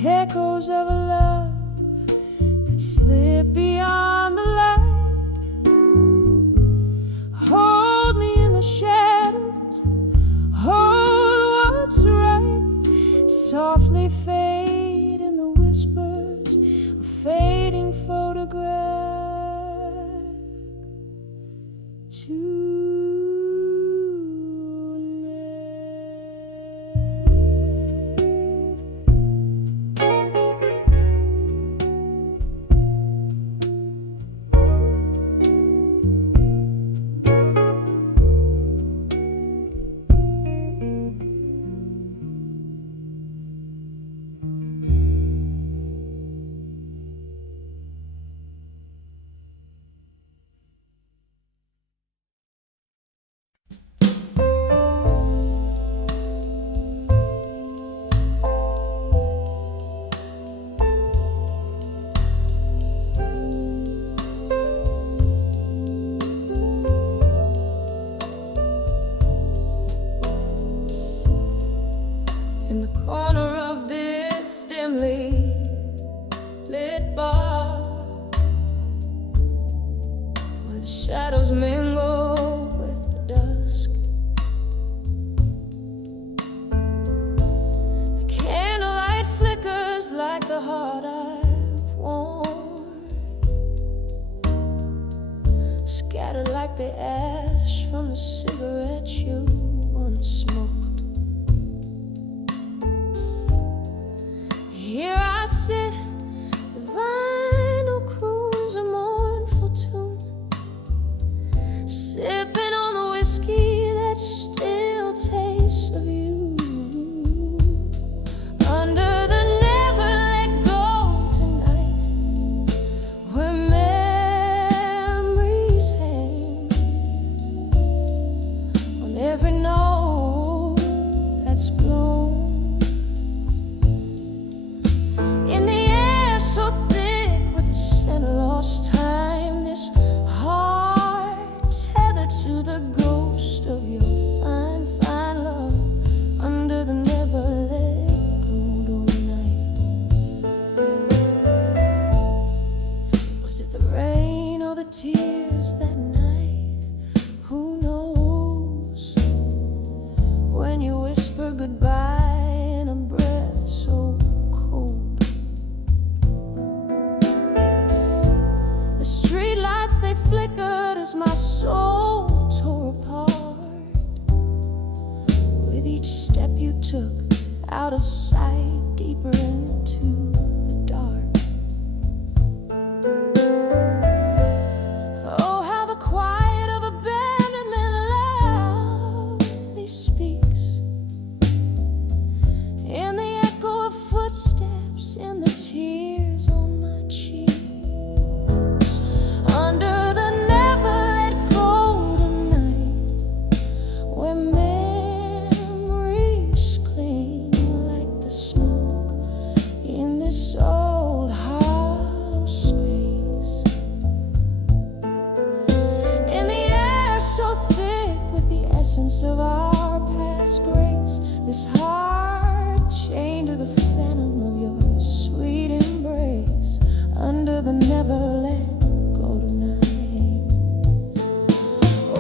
echoes of a love that slipped beyond the light. Hold me in the shadows, hold what's right, softly fade in the whispers of fading photograph. In the corner of this dimly lit bar, where the shadows mingle with the dusk, the candlelight flickers like the heart I've worn, scattered like the ash from the cigarette you once smoked. Here I sit, the vinyl croons a mournful tune, sipping on the whiskey that still tastes of you. Under the never let go tonight, where memories hang on every note that's blown. Lost time, this heart tethered to the ghost of your fine, fine love. Under the never let go tonight. Was it the rain or the tears that night? Who knows? When you whisper goodbye in a breath so cold. They flickered as my soul tore apart. With each step you took, out of sight, deeper into the dark. Oh, how the quiet of abandonment loudly speaks, in the echo of footsteps, in the tears on my cheeks. Under the never let go tonight, where memories cling like the smoke in this old hollow space. In the air so thick with the essence of our past grace, this heart chained to the phantom of your sweet embrace. Under the never let.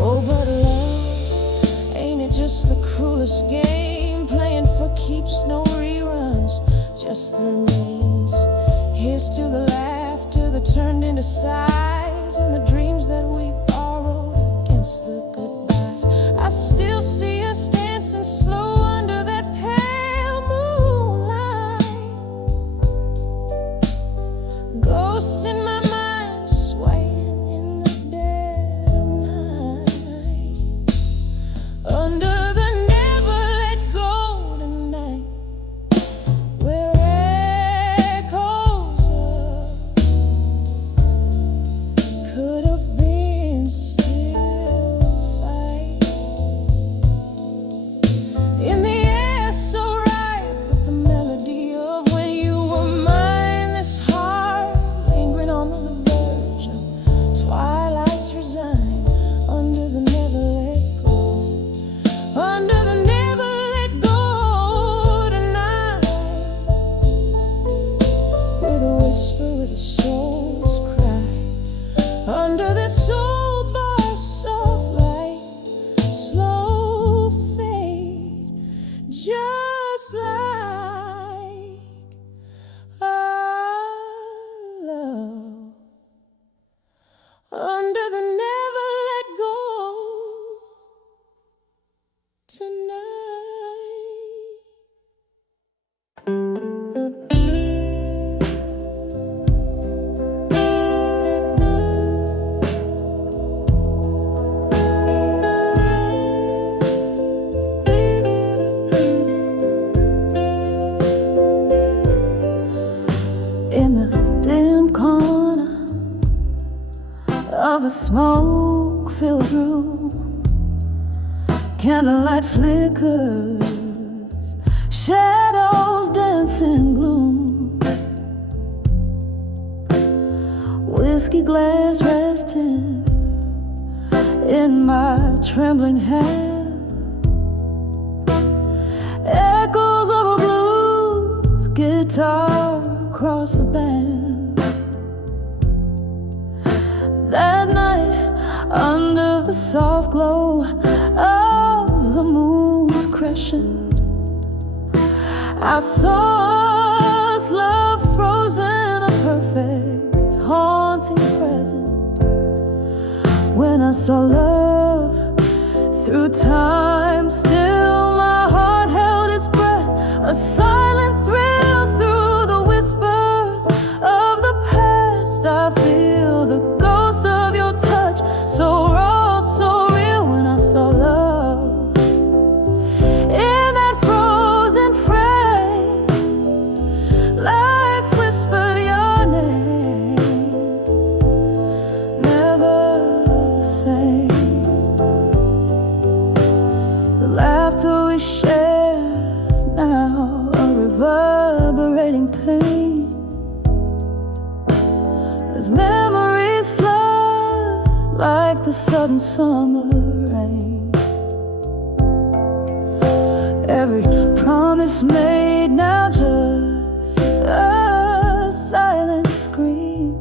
Oh, but love, ain't it just the cruelest game? Playing for keeps, no reruns, just the remains. Here's to the laughter that turned into sighs, and the dreams that we borrowed against the goodbyes. I still see us dancing slow under that pale moonlight. Ghosts in my mind swaying in the dead of night. Under the never let go tonight, where echoes of could have been. a smoke-filled room. Candlelight flickers, shadows dance in gloom. Whiskey glass resting in my trembling hand. Echoes of a blues guitar across the band. That night, under the soft glow of the moon's crescent, I saw us, love frozen, a perfect, haunting present. When I saw love through time, still my heart held its breath, a silent thrill through the whispers of the past. I feel the ghost of your touch, so raw, so real. When I saw love in that frozen frame, life whispered your name, never the same. The laughter we share now, a reverberating pain, as memories flood like the sudden summer rain. Every promise made now just a silent scream,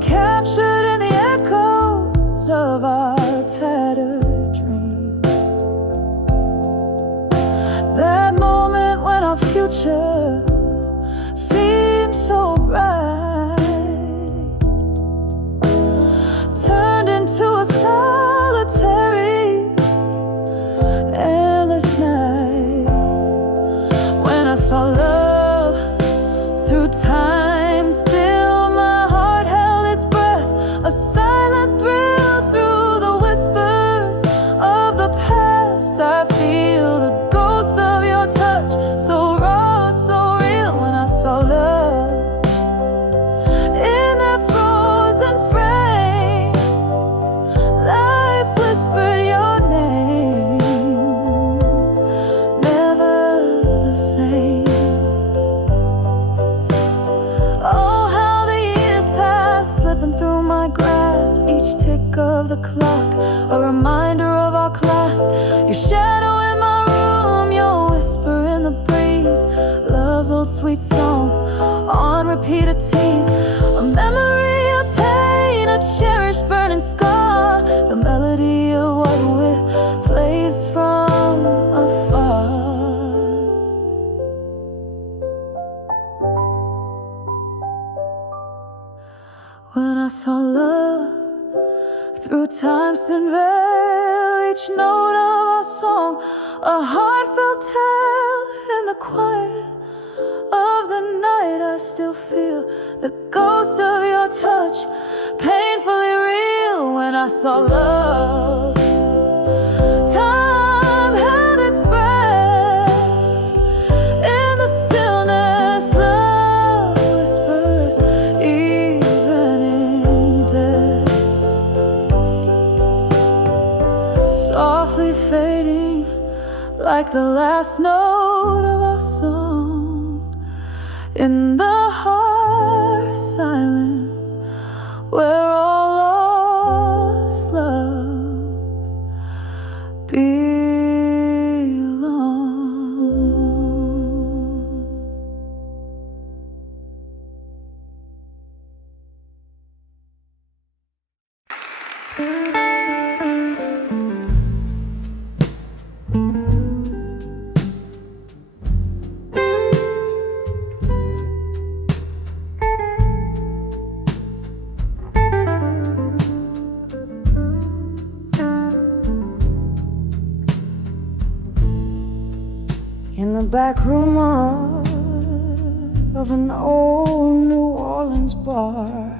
captured in the echoes of our tattered dream. That moment when our future seemed so bright turned into a solitary, endless night. When I saw love through time, still my heart held its breath, a silent thrill through the whispers of the past. I feel the ghost of your touch, so raw, so real. When I saw love in that frozen frame, life whispered your name, never the same. Oh, how the years pass, slipping through my grasp, each tick of the clock a reminder of our class. Your shadow in my room, your whisper in the breeze, love's old sweet song on repeat, a tease, a memory of pain, a cherished burning scar, the melody of what we plays from afar. When I saw love through time's thin veil, each note of our song, a heartfelt tale. In the quiet of the night, I still feel the ghost of your touch, painfully real. When I saw love, time held its breath in the stillness. Love whispers even in death, softly fading like the last note of our song. In the heart silence, where all lost loves belong. In the back room of an old New Orleans bar,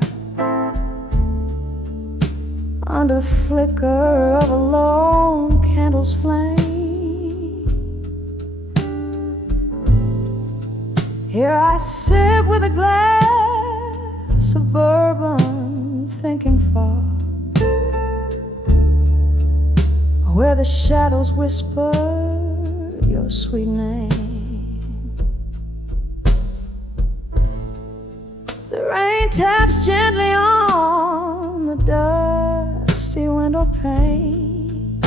under the flicker of a lone candle's flame, here I sit with a glass of bourbon thinking far, where the shadows whisper your sweet name. The rain taps gently on the dusty window pane.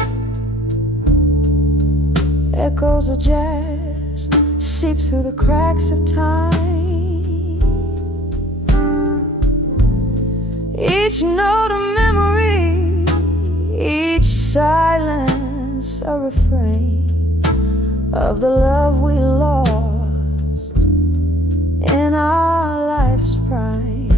Echoes of jazz seep through the cracks of time. Each note a memory, each silence a refrain of the love we lost in our life's prime.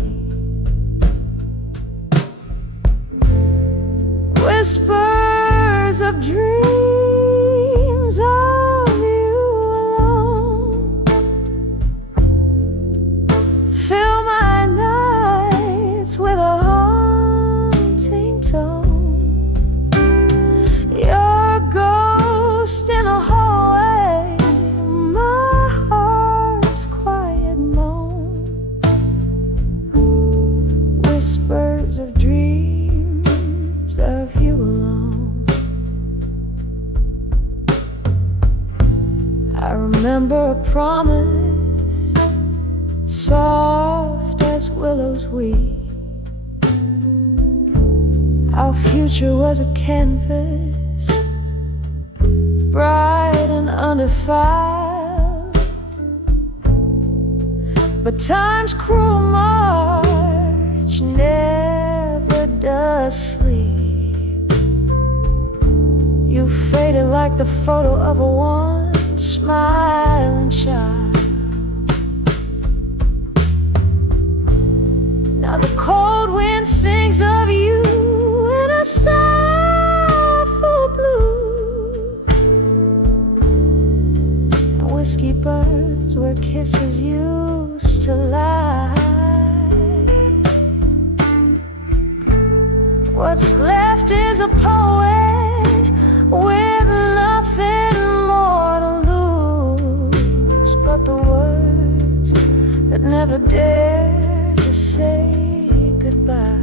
Whispers of dreams of you alone fill my nights with a haunting tone. Your ghost in a hallway, my heart's quiet moan. Whispers of dreams of you alone. I remember a promise, soft as willows weep. Our future was a canvas, bright and undefiled. But time's cruel march never does sleep. You faded like the photo of a once smiling child. Now the cold wind sings of you in a sorrowful blue, and whiskey burns where kisses used to lie. What's left is a poet with nothing more to lose but the words that never dare to say goodbye.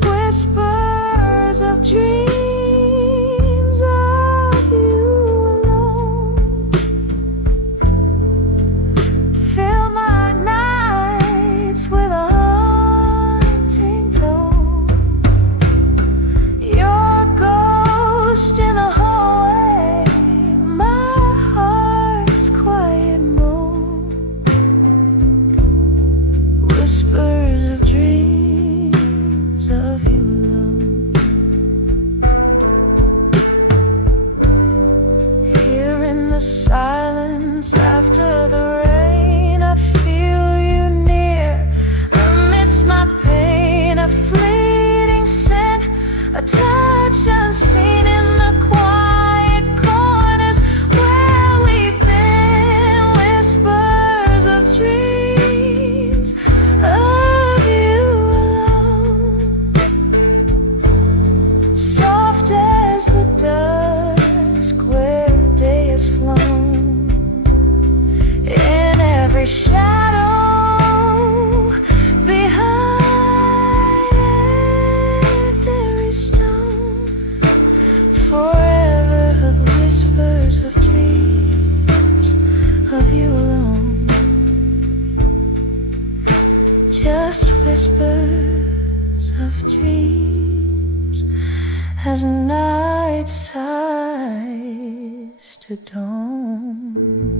Whispers of dreams of you alone fill my nights with a haunting tone. Your ghost in the hallway, my heart's quiet moan. Whispers of dreams of you alone. Here in the silence after the rain, I feel you near. Amidst my pain, a fleeting scent, a touch unseen in the quiet corners where we've been. Whispers of dreams of you alone, soft as the dusk where day has flown. In every shadow, behind every stone, forever the whispers of dreams of you alone. Just whispers of dreams as night sighs to dawn.